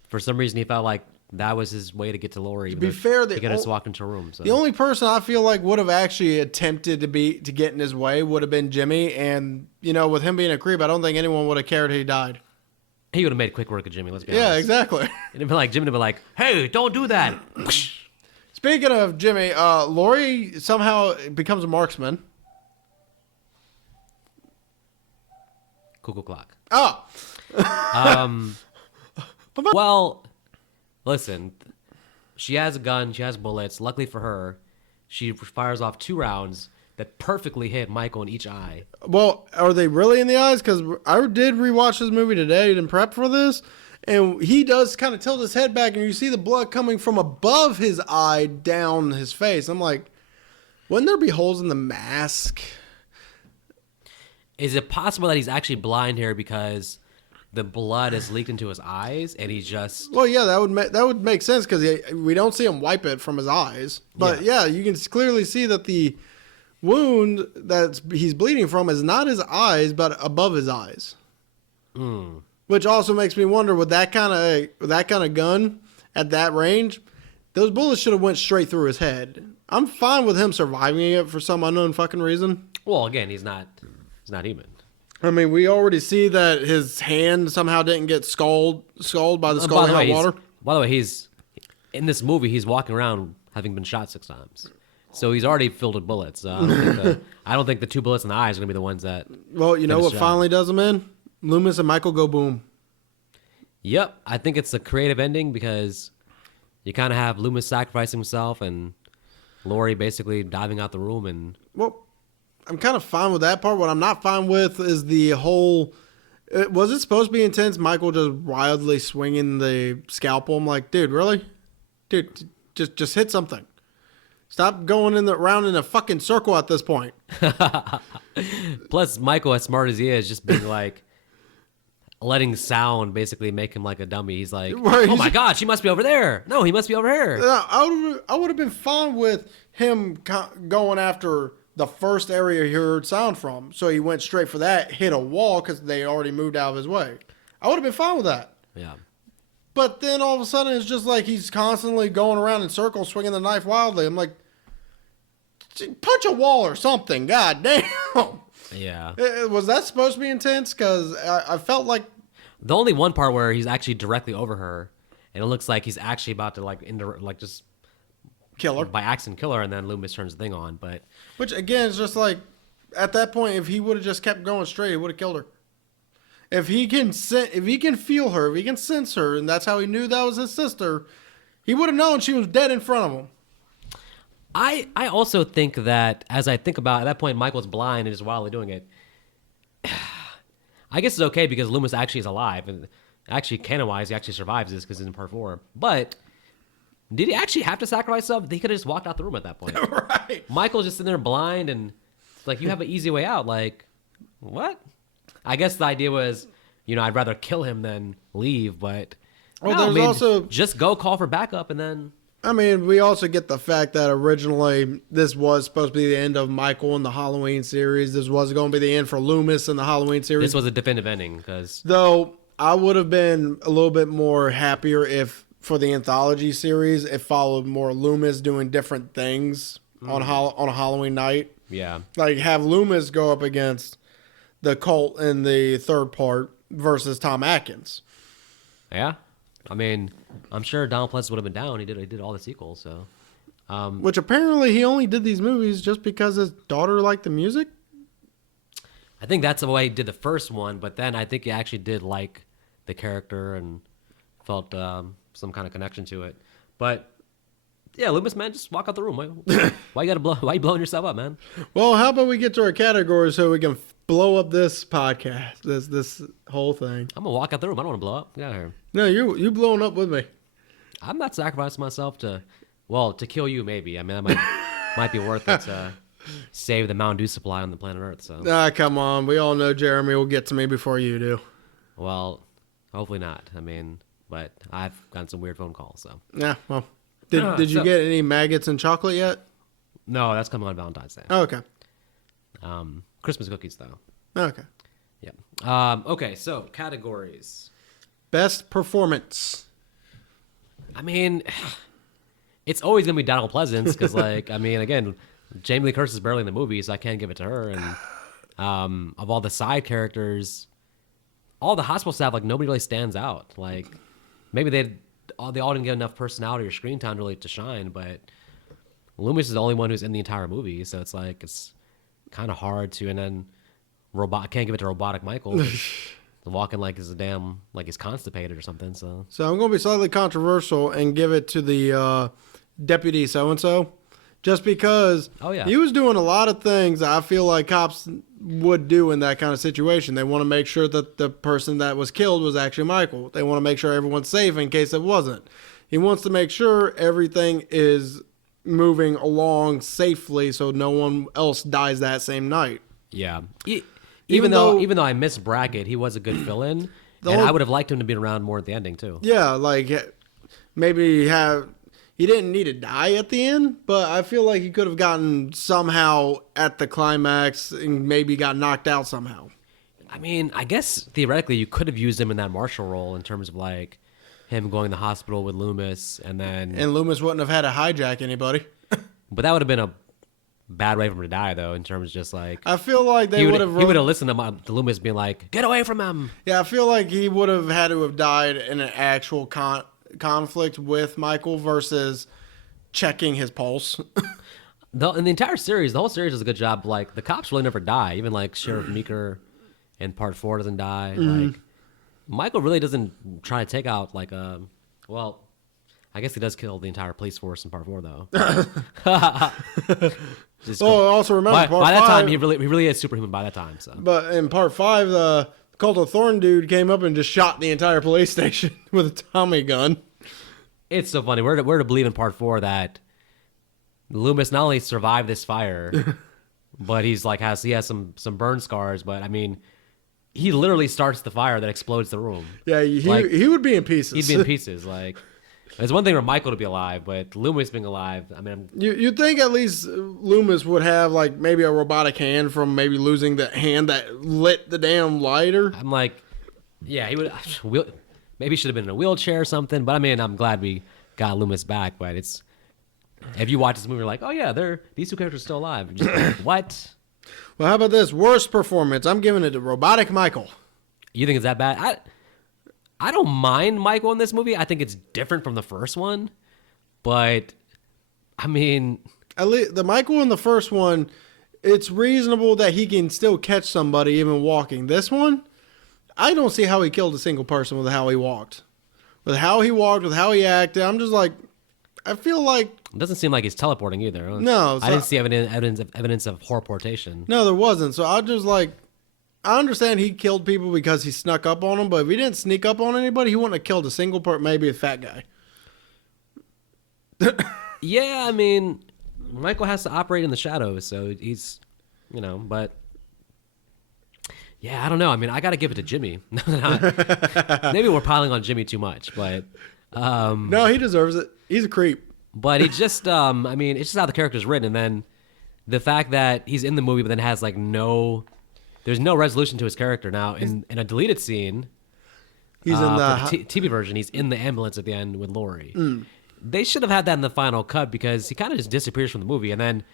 for some reason he felt like that was his way to get to Lori. To be fair, he could have just walked into a room. So. The only person I feel like would have actually attempted to get in his way would have been Jimmy. And, you know, with him being a creep, I don't think anyone would have cared he died. He would have made quick work of Jimmy, let's be honest. Yeah, exactly. It'd be like, Jimmy would be like, hey, don't do that. Speaking of Jimmy, Lori somehow becomes a marksman. Cuckoo clock. Oh. Well, listen, she has a gun, she has bullets. Luckily for her, she fires off 2 rounds that perfectly hit Michael in each eye. Well, are they really in the eyes? Because I did rewatch this movie today and prep for this, and he does kind of tilt his head back, and you see the blood coming from above his eye down his face. I'm like, wouldn't there be holes in the mask? Is it possible that he's actually blind here because the blood has leaked into his eyes and he's just... Well, yeah, that would make sense because we don't see him wipe it from his eyes. But yeah, you can clearly see that the wound that he's bleeding from is not his eyes, but above his eyes. Which also makes me wonder, with that kind of gun at that range, those bullets should have went straight through his head. I'm fine with him surviving it for some unknown fucking reason. Well, again, he's not human. I mean, we already see that his hand somehow didn't get scalded by the scalding hot water. By the way, he's in this movie. He's walking around having been shot 6 times, so he's already filled with bullets. So I don't think the 2 bullets in the eyes are gonna be the ones that. Well, you know what finally does him in? Loomis and Michael go boom. Yep, I think it's a creative ending because you kind of have Loomis sacrificing himself and Lori basically diving out the room and Well, I'm kind of fine with that part. What I'm not fine with is the whole. Was it supposed to be intense? Michael just wildly swinging the scalpel. I'm like, dude, really? Dude, just hit something. Stop going round in a fucking circle at this point. plus Michael, as smart as he is, just being like letting sound basically make him like a dummy. He's like, Right. oh my god, she must be over there. No, he must be over here. I would have been fine with him going after the first area he heard sound from. So he went straight for that, hit a wall because they already moved out of his way. I would have been fine with that. Yeah. But then all of a sudden it's just like he's constantly going around in circles, swinging the knife wildly. I'm like, punch a wall or something. God damn. Yeah. Was that supposed to be intense? Because I felt like The only one part where he's actually directly over her, and it looks like he's actually about to just killer. by accident kill her, and then Loomis turns the thing on. But Which again is just like at that point, if he would have just kept going straight, he would have killed her. If he can feel her, if he can sense her, and that's how he knew that was his sister, he would have known she was dead in front of him. I also think that as I think about at that point, Michael's blind and is wildly doing it. I guess it's okay because Loomis actually is alive, and actually canon-wise, he actually survives this because he's in part 4. But did he actually have to sacrifice himself? He could have just walked out the room at that point. Right. Michael's just sitting there blind, and it's like you have an easy way out. Like, what? I guess the idea was, I'd rather kill him than leave, but Well, no, there's also just go call for backup, and then I mean, we also get the fact that originally this was supposed to be the end of Michael in the Halloween series. This was going to be the end for Loomis in the Halloween series. this was a definitive ending because Though I would have been a little bit more happier if for the anthology series it followed more Loomis doing different things on a Halloween night. yeah. Like have Loomis go up against the cult in the third part versus Tom Atkins. Yeah, I mean, I'm sure Donald Pleasance would have been down. He did all the sequels, so Which apparently he only did these movies just because his daughter liked the music. I think that's the way he did the first one. But then I think he actually did like the character and felt some kind of connection to it. But yeah, Loomis, man, just walk out the room. Why you gotta blow? Why you blowing yourself up, man? Well, how about we get to our categories so we can blow up this podcast, this whole thing. I'm gonna walk out the room. I don't want to blow up. Get out of here. No, you blowing up with me. I'm not sacrificing myself to kill you. Maybe. I mean, that might be worth it to save the Mountain Dew supply on the planet Earth. So, Come on. We all know Jeremy will get to me before you do. well, hopefully not. I mean, but I've gotten some weird phone calls. So, Yeah, well. Did you get any maggots and chocolate yet? no, that's coming on Valentine's Day. Oh, okay. Christmas cookies though. Okay. Yeah. Okay. So categories. Best performance. I mean, it's always gonna be Donald Pleasance because, again, Jamie Lee Curtis is barely in the movie, so I can't give it to her. And of all the side characters, all the hospital staff, nobody really stands out. Like, maybe they all didn't get enough personality or screen time really to shine. But Loomis is the only one who's in the entire movie, so it's kind of hard to. And then can't give it to Robotic Michael. Walking like he's constipated or something. So I'm going to be slightly controversial and give it to the deputy so-and-so. Just because he was doing a lot of things I feel like cops would do in that kind of situation. They want to make sure that the person that was killed was actually Michael. They want to make sure everyone's safe in case it wasn't. He wants to make sure everything is moving along safely so no one else dies that same night. Yeah. Even though I missed Brackett, he was a good fill-in, and I would have liked him to be around more at the ending too. Yeah, maybe he didn't need to die at the end, but I feel like he could have gotten somehow at the climax and maybe got knocked out somehow. I mean, I guess theoretically you could have used him in that Marshall role in terms of him going to the hospital with Loomis and Loomis wouldn't have had to hijack anybody. But that would have been a bad way for him to die, though, in terms of just I feel like he would have listened to Loomis being like, "Get away from him." Yeah, I feel like he would have had to have died in an actual conflict with Michael versus checking his pulse. In the entire series, the whole series does a good job. The cops really never die. Even Sheriff Meeker in part 4 doesn't die. Michael really doesn't try to take out like a. Well, I guess he does kill the entire police force in part 4, though. Just Well, cool. also remember By part that 5. time, he really is superhuman. By that time, so But in part 5, the Cult of Thorn dude came up and just shot the entire police station with a Tommy gun. it's so funny. We're to believe in part 4 that Loomis not only survived this fire, but he has some burn scars. But I mean, he literally starts the fire that explodes the room. Yeah, he would be in pieces. He'd be in pieces. Like, it's one thing for Michael to be alive, but Loomis being alive, I mean, You'd think at least Loomis would have like maybe a robotic hand from maybe losing the hand that lit the damn lighter. I'm like, yeah, he would. Maybe he should have been in a wheelchair or something. But I mean, I'm glad we got Loomis back. But it's, if you watch this movie, you're like, oh yeah, these two characters are still alive. You're just like, what? Well, how about this? Worst performance. I'm giving it to Robotic Michael. You think it's that bad? I don't mind Michael in this movie. I think it's different from the first one, but I mean, At least the Michael in the first one, it's reasonable that he can still catch somebody even walking. This one, I don't see how he killed a single person with how he walked. With how he walked, with how he acted, I'm just like, I feel like it doesn't seem like he's teleporting either. No, I didn't see evidence of horportation. no, there wasn't. So I just like, I understand he killed people because he snuck up on them, but if he didn't sneak up on anybody, he wouldn't have killed a single person, maybe a fat guy. Yeah, I mean, Michael has to operate in the shadows, so he's, but yeah, I don't know. I mean, I got to give it to Jimmy. Maybe we're piling on Jimmy too much, but No, he deserves it. He's a creep. but he just, I mean, it's just how the character's written, and then the fact that he's in the movie, but then has like there's no resolution to his character. Now, in a deleted scene, He's in the for the TV version, he's in the ambulance at the end with Lori. They should have had that in the final cut because he kind of just disappears from the movie, and then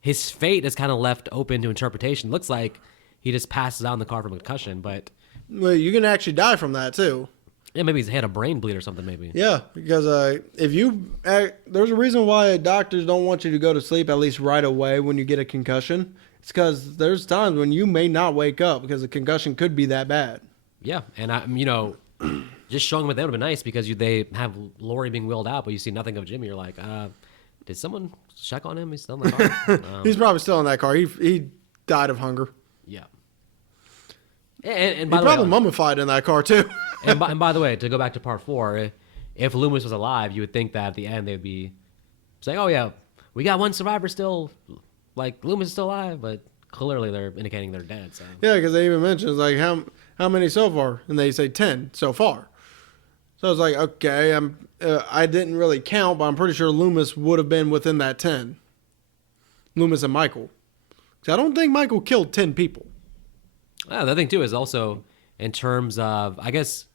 his fate is kind of left open to interpretation. Looks like he just passes out in the car from a concussion, but well, you can actually die from that too. yeah, maybe he's had a brain bleed or something. Maybe. Yeah, because if you there's a reason why doctors don't want you to go to sleep at least right away when you get a concussion. It's because there's times when you may not wake up because the concussion could be that bad. Yeah, and just showing him that would have been nice because they have Lori being wheeled out, but you see nothing of Jimmy. You're like, did someone check on him? He's still in the car. He's probably still in that car. He died of hunger. Yeah. And He by the probably way, mummified in that car too. and by the way, to go back to part 4, if Loomis was alive, you would think that at the end they'd be saying, "Oh yeah, we got one survivor still. Like Loomis is still alive," but clearly they're indicating they're dead. So Yeah, because they even mention it's like how many so far, and they say 10 so far. So it's like, okay, I didn't really count, but I'm pretty sure Loomis would have been within that 10. Loomis and Michael. 'Cause I don't think Michael killed 10 people. the other thing too is also in terms of, I guess,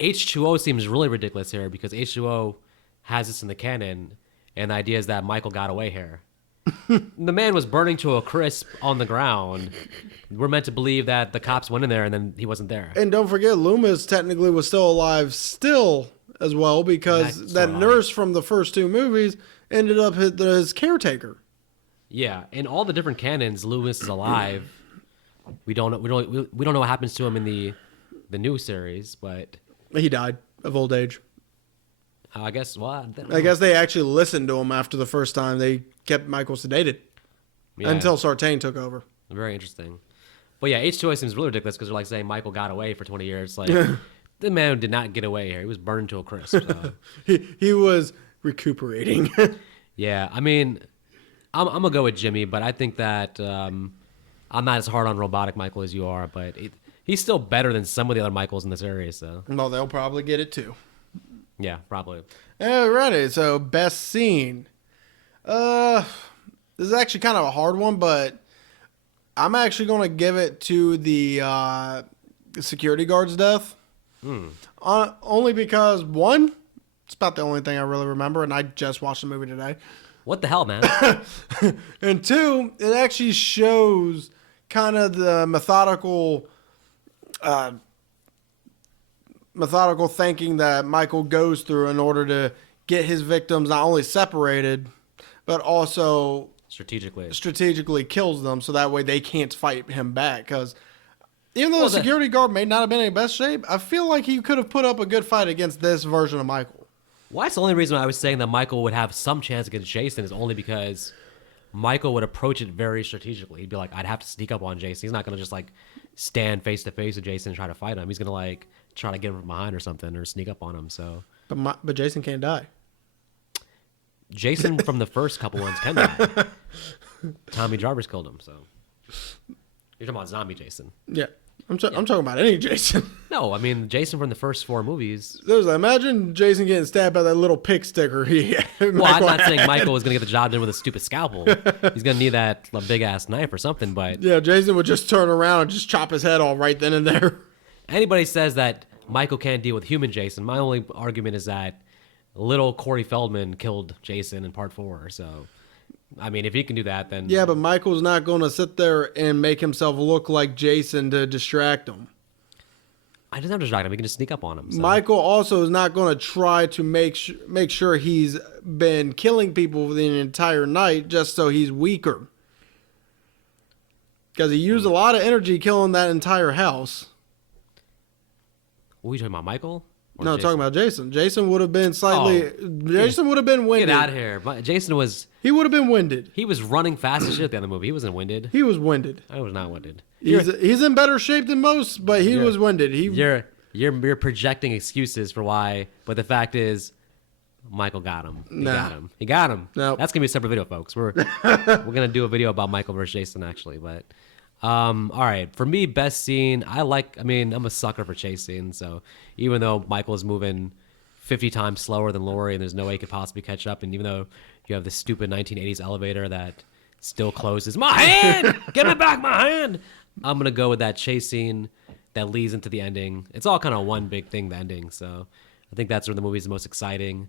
H2O seems really ridiculous here because H2O has this in the canon, and the idea is that Michael got away here. The man was burning to a crisp on the ground. We're meant to believe that the cops went in there and then he wasn't there. And don't forget, Loomis technically was still alive as well because that nurse from the first 2 movies ended up his caretaker. Yeah, in all the different canons, Loomis is alive. We don't know what happens to him in the new series, but He died of old age. I guess I guess they actually listened to him after the first time. They kept Michael sedated until Sartain took over. Very interesting. But yeah, H2O seems really ridiculous because they're like saying Michael got away for 20 years. Like, the man did not get away here. He was burned to a crisp. So. he was recuperating. Yeah, I mean, I'm going to go with Jimmy, but I think that I'm not as hard on Robotic Michael as you are, but he's still better than some of the other Michaels in this area. So. Well, they'll probably get it too. Yeah, probably. Alrighty, so best scene. This is actually kind of a hard one, but I'm actually going to give it to the security guard's death. Only because, one, it's about the only thing I really remember, and I just watched the movie today. What the hell, man? And 2, it actually shows kind of the methodical thinking that Michael goes through in order to get his victims not only separated, but also Strategically kills them so that way they can't fight him back. Because Even though Well, the security guard may not have been in best shape, I feel like he could have put up a good fight against this version of Michael. Well, that's the only reason I was saying that Michael would have some chance against Jason is only because Michael would approach it very strategically. He'd be like, I'd have to sneak up on Jason. He's not going to just like stand face to face with Jason and try to fight him. He's going to like try to get him from behind or something or sneak up on him. So, But Jason can't die. Jason from the first couple ones can die. Tommy Jarvis killed him. So, you're talking about zombie Jason. Yeah. I'm talking about any Jason. No, I mean Jason from the first 4 movies. Imagine Jason getting stabbed by that little pick sticker he had. Well, I'm not saying Michael was going to get the job done with a stupid scalpel. He's going to need that big ass knife or something. But yeah, Jason would just turn around and just chop his head off right then and there. Anybody says that Michael can't deal with human Jason, my only argument is that little Corey Feldman killed Jason in part 4. So, I mean, if he can do that, then Yeah, but Michael's not going to sit there and make himself look like Jason to distract him. I just have to distract him. He can just sneak up on him. So. Michael also is not going to try to make sure he's been killing people for the entire night just so he's weaker. Because he used a lot of energy killing that entire house. What are you talking about, Michael? Or No, Jason? talking about Jason. Jason would have been slightly. Jason would have been winded. Get out of here. Jason was. He would have been winded. He was running fast as shit at the end of the movie. He wasn't winded. He was winded. I was not winded. He's in better shape than most, but he was winded. You're projecting excuses for why, but the fact is, Michael got him. He got him. Nope. That's gonna be a separate video, folks. We're gonna do a video about Michael versus Jason actually, but all right. For me, best scene. I'm a sucker for chase scenes. So even though Michael is moving 50 times slower than Laurie, and there's no way he could possibly catch up, and even though you have this stupid 1980s elevator that still closes, my hand, get me back, my hand. I'm gonna go with that chase scene that leads into the ending. It's all kind of one big thing, the ending. So I think that's where the movie's the most exciting.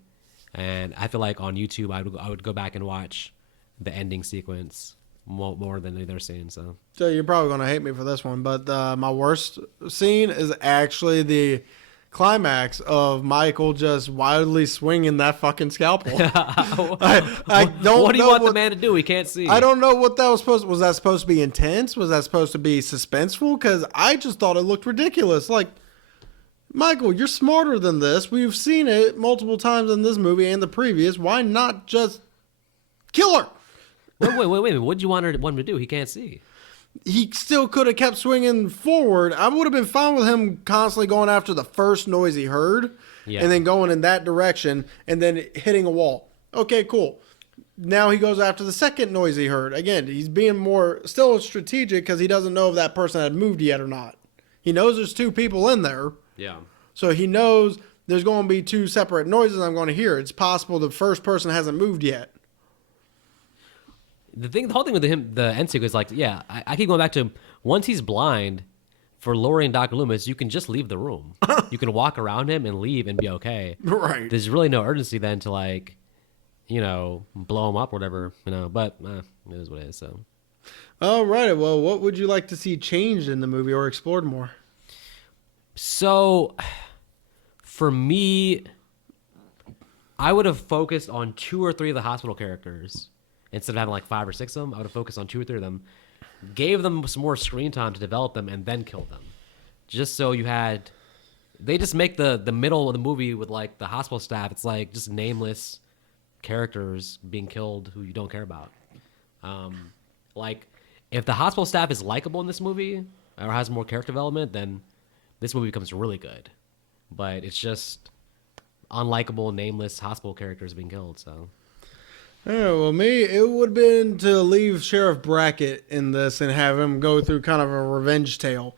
And I feel like on YouTube, I would go back and watch the ending sequence more than any other scene. So you're probably going to hate me for this one, but my worst scene is actually the climax of Michael just wildly swinging that fucking scalpel. I don't what do you know want the man to do? He can't see. I don't know what that was supposed to. Was that supposed to be intense? Was that supposed to be suspenseful? Because I just thought it looked ridiculous. Like, Michael, you're smarter than this. We've seen it multiple times in this movie and the previous. Why not just kill her? Wait. What do you want him to do? He can't see. He still could have kept swinging forward. I would have been fine with him constantly going after the first noise he heard and then going in that direction and then hitting a wall. Okay, cool. Now he goes after the second noise he heard. Again, he's being still strategic because he doesn't know if that person had moved yet or not. He knows there's 2 people in there. Yeah. So he knows there's going to be 2 separate noises I'm going to hear. It's possible the first person hasn't moved yet. The whole thing with the end sequence, like, yeah, I keep going back to once he's blind, for Laurie and Dr. Loomis, you can just leave the room. You can walk around him and leave and be okay. Right. There's really no urgency then to, like, blow him up or whatever, but it is what it is, so. All right. Well, what would you like to see changed in the movie or explored more? So, for me, I would have focused on 2 or 3 of the hospital characters. Instead of having like 5 or 6 of them, I would have focused on 2 or 3 of them, gave them some more screen time to develop them, and then killed them. Just so they just make the middle of the movie with like the hospital staff. It's like just nameless characters being killed who you don't care about. Like if the hospital staff is likable in this movie or has more character development, then this movie becomes really good. But it's just unlikable, nameless hospital characters being killed. So. Yeah, well, it would have been to leave Sheriff Brackett in this and have him go through kind of a revenge tale.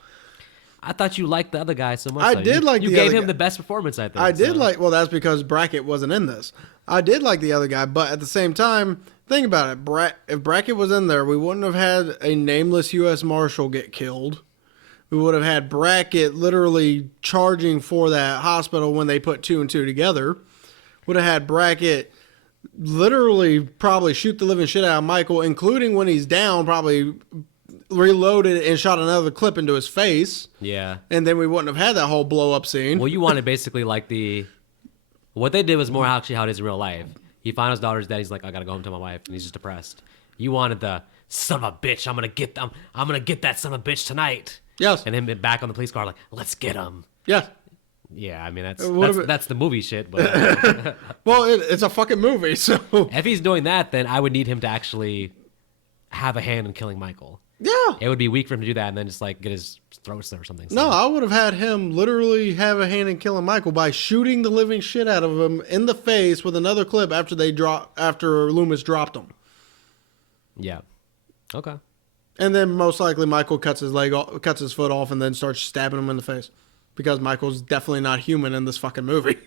I thought you liked the other guy so much. I did like the other guy. You gave him the best performance, I think. I did like, well, that's because Brackett wasn't in this. I did like the other guy, but at the same time, think about it. If Brackett was in there, we wouldn't have had a nameless U.S. Marshal get killed. We would have had Brackett literally charging for that hospital when they put 2 and 2 together. Would have had Brackett literally probably shoot the living shit out of Michael, including when he's down, probably reloaded and shot another clip into his face. Yeah. And then we wouldn't have had that whole blow up scene. Well, you wanted basically like what they did was more actually how it is in real life. He found his daughter's dead. He's like, I gotta go home to my wife, and he's just depressed. You wanted the son of a bitch. I'm gonna get that son of a bitch tonight. Yes. And him back on the police car, like, let's get him. Yes. Yeah, I mean, would've that's the movie shit. But Well, it's a fucking movie, so. if he's doing that, then I would need him to actually have a hand in killing Michael. Yeah. It would be weak for him to do that and then just like get his throat slit or something. So. No, I would have had him literally have a hand in killing Michael by shooting the living shit out of him in the face with another clip after Loomis dropped him. Yeah. Okay. And then most likely Michael cuts his foot off and then starts stabbing him in the face. Because Michael's definitely not human in this fucking movie.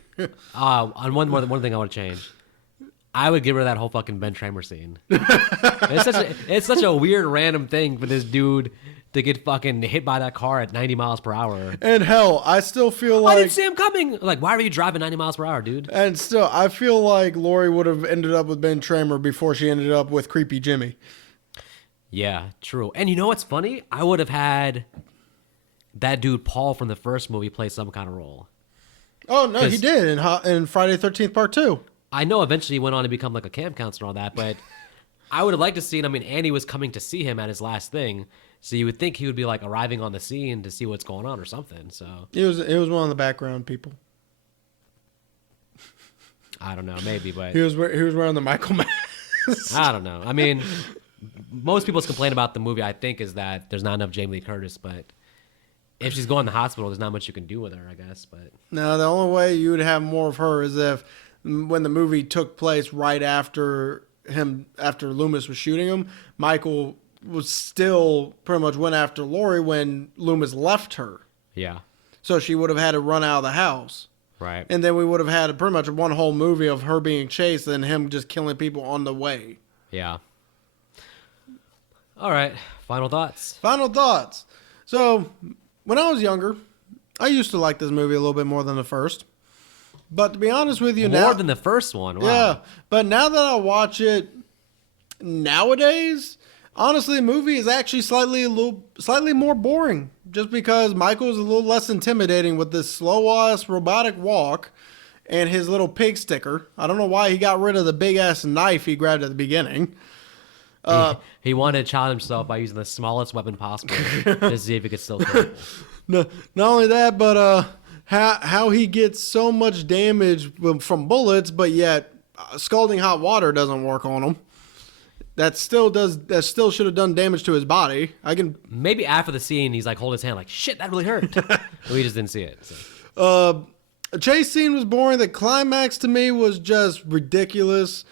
On one thing I want to change. I would get rid of that whole fucking Ben Tramer scene. It's such a weird random thing for this dude to get fucking hit by that car at 90 miles per hour. And hell, I still feel like... I didn't see him coming. Like, why were you driving 90 miles per hour, dude? And still, I feel like Lori would have ended up with Ben Tramer before she ended up with Creepy Jimmy. Yeah, true. And you know what's funny? I would have had that dude Paul from the first movie play some kind of role. Oh, no, he did in Friday the 13th Part 2. I know eventually he went on to become like a camp counselor and all that, but I would have liked to see him. I mean, Annie was coming to see him at his last thing, so you would think he would be like arriving on the scene to see what's going on or something. So He was one of the background people. I don't know, maybe, but He was wearing the Michael mask. I don't know. I mean, most people's complaint about the movie, I think, is that there's not enough Jamie Lee Curtis, but if she's going to the hospital, there's not much you can do with her, I guess. But No, the only way you would have more of her is if when the movie took place right after Loomis was shooting him, Michael was still pretty much went after Lori when Loomis left her. yeah, So she would have had to run out of the house. right. And then we would have had pretty much one whole movie of her being chased and him just killing people on the way. Yeah. All right. Final thoughts. Final thoughts. So, when I was younger, I used to like this movie a little bit more than the first. But to be honest with you, More than the first one. Wow. Yeah, but now that I watch it nowadays, honestly, the movie is actually slightly more boring. Just because Michael's a little less intimidating with this slow-ass robotic walk and his little pig sticker. I don't know why he got rid of the big-ass knife he grabbed at the beginning. He wanted to challenge himself by using the smallest weapon possible to see if he could still kill people. No, not only that, but how he gets so much damage from bullets, but yet scalding hot water doesn't work on him. That still should have done damage to his body. Maybe after the scene, he's like holding his hand like, shit, that really hurt. We just didn't see it. So. A chase scene was boring. The climax to me was just ridiculous,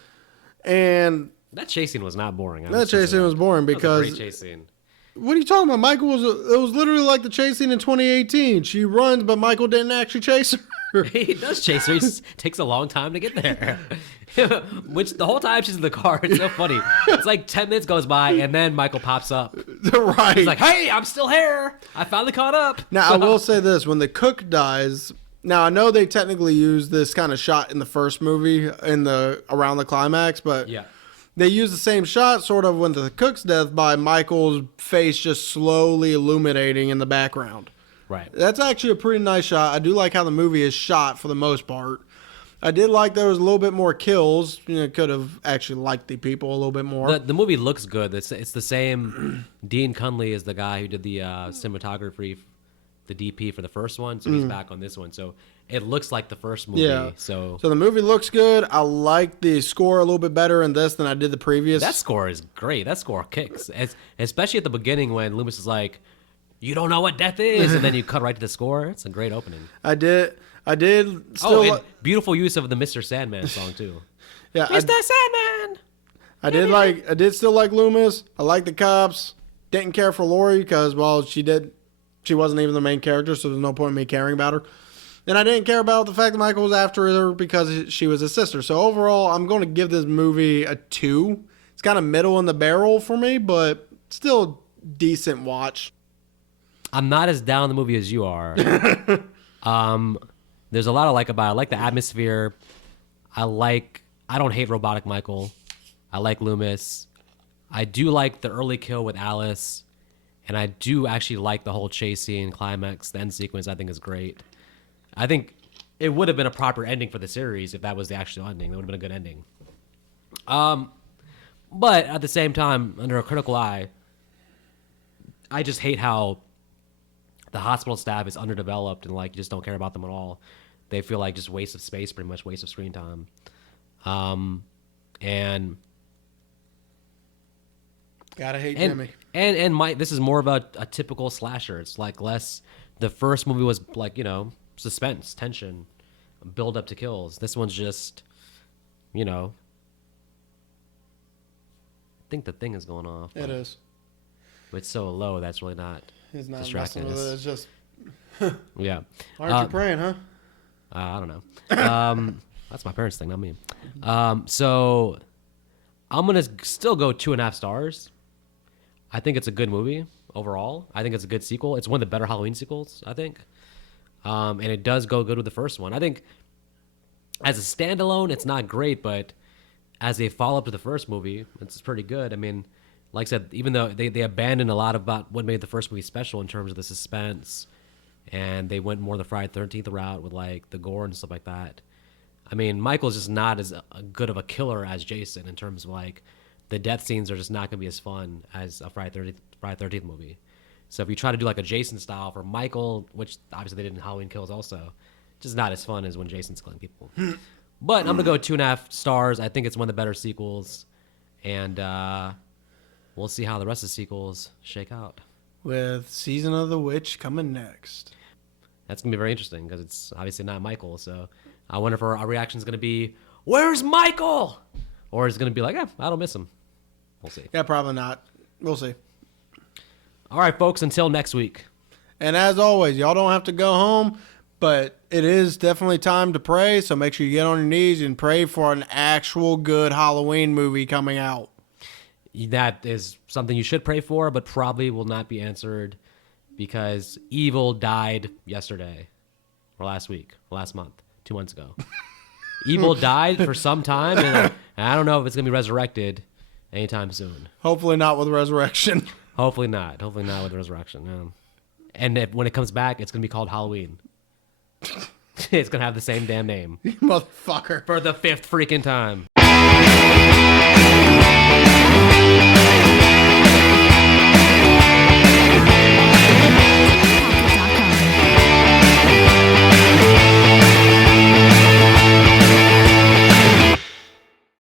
and That chase scene was not boring. that chase scene was boring That was a because great chase scene. what are you talking about? Michael it was literally like the chase scene in 2018. She runs, but Michael didn't actually chase her. He does chase her. He just takes a long time to get there. Which the whole time she's in the car, it's so funny. It's like 10 minutes goes by, and then Michael pops up. Right. He's like, hey, I'm still here. I finally caught up. Now, I will say this. When the cook dies... Now, I know they technically used this kind of shot in the first movie around the climax, but Yeah. they use the same shot sort of when the cook's death by Michael's face just slowly illuminating in the background. Right. That's actually a pretty nice shot. I do like how the movie is shot for the most part. I did like there was a little bit more kills. Could have actually liked the people a little bit more. The movie looks good. It's the same. Dean Cunley is the guy who did the cinematography, the DP for the first one, so he's back on this one. So it looks like the first movie. Yeah. So the movie looks good. I like the score a little bit better in this than I did the previous. that score is great. That score kicks, especially at the beginning when Loomis is like, "You don't know what death is," and then you cut right to the score. It's a great opening. I did still. And beautiful use of the Mr. Sandman song too. Yeah, Mr. Sandman. I did still like Loomis. I like the cops. Didn't care for Lori because she wasn't even the main character, so there's no point in me caring about her. And I didn't care about the fact that Michael was after her because she was his sister. So overall, I'm going to give this movie a 2. It's kind of middle in the barrel for me, but still decent watch. I'm not as down on the movie as you are. There's a lot I like about it. I like the atmosphere. I don't hate Robotic Michael. I like Loomis. I do like the early kill with Alice. And I do actually like the whole chase scene, climax, the end sequence. I think is great. I think it would have been a proper ending for the series if that was the actual ending. That would have been a good ending. But at the same time, under a critical eye, I just hate how the hospital staff is underdeveloped and like you just don't care about them at all. They feel like just waste of space, pretty much waste of screen time. And Gotta hate Jimmy. And Mike, this is more of a typical slasher. It's like less. The first movie was like, suspense, tension, build up to kills. This one's just, I think the thing is going off. It is. It's so low that's really not It's not distracting messing with us. it. It's just, Yeah. aren't you praying, huh? I don't know. That's my parents' thing, not me. So I'm gonna still go 2.5 stars. I think it's a good movie overall. I think it's a good sequel. It's one of the better Halloween sequels, I think. And it does go good with the first one. I think as a standalone, it's not great, but as a follow-up to the first movie, it's pretty good. I mean, like I said, even though they abandoned a lot about what made the first movie special in terms of the suspense, and they went more the Friday 13th route with like the gore and stuff like that. I mean, Michael's just not as good of a killer as Jason in terms of like the death scenes are just not going to be as fun as a Friday 13th movie. So if you try to do like a Jason style for Michael, which obviously they did in Halloween Kills also, just not as fun as when Jason's killing people. But I'm going to go 2.5 stars. I think it's one of the better sequels. And we'll see how the rest of the sequels shake out. With Season of the Witch coming next. That's going to be very interesting because it's obviously not Michael. So I wonder if our reaction is going to be, "Where's Michael?" Or is it going to be like, I don't miss him. We'll see. Yeah, probably not. We'll see. All right, folks, until next week. And as always, y'all don't have to go home, but it is definitely time to pray. So make sure you get on your knees and pray for an actual good Halloween movie coming out. That is something you should pray for, but probably will not be answered because evil died yesterday or last week, or last month, 2 months ago. Evil died for some time, and I don't know if it's going to be resurrected anytime soon. Hopefully not with resurrection. Hopefully not. Hopefully not with resurrection. Yeah. And when it comes back, it's going to be called Halloween. It's going to have the same damn name. You motherfucker. For the 5th freaking time.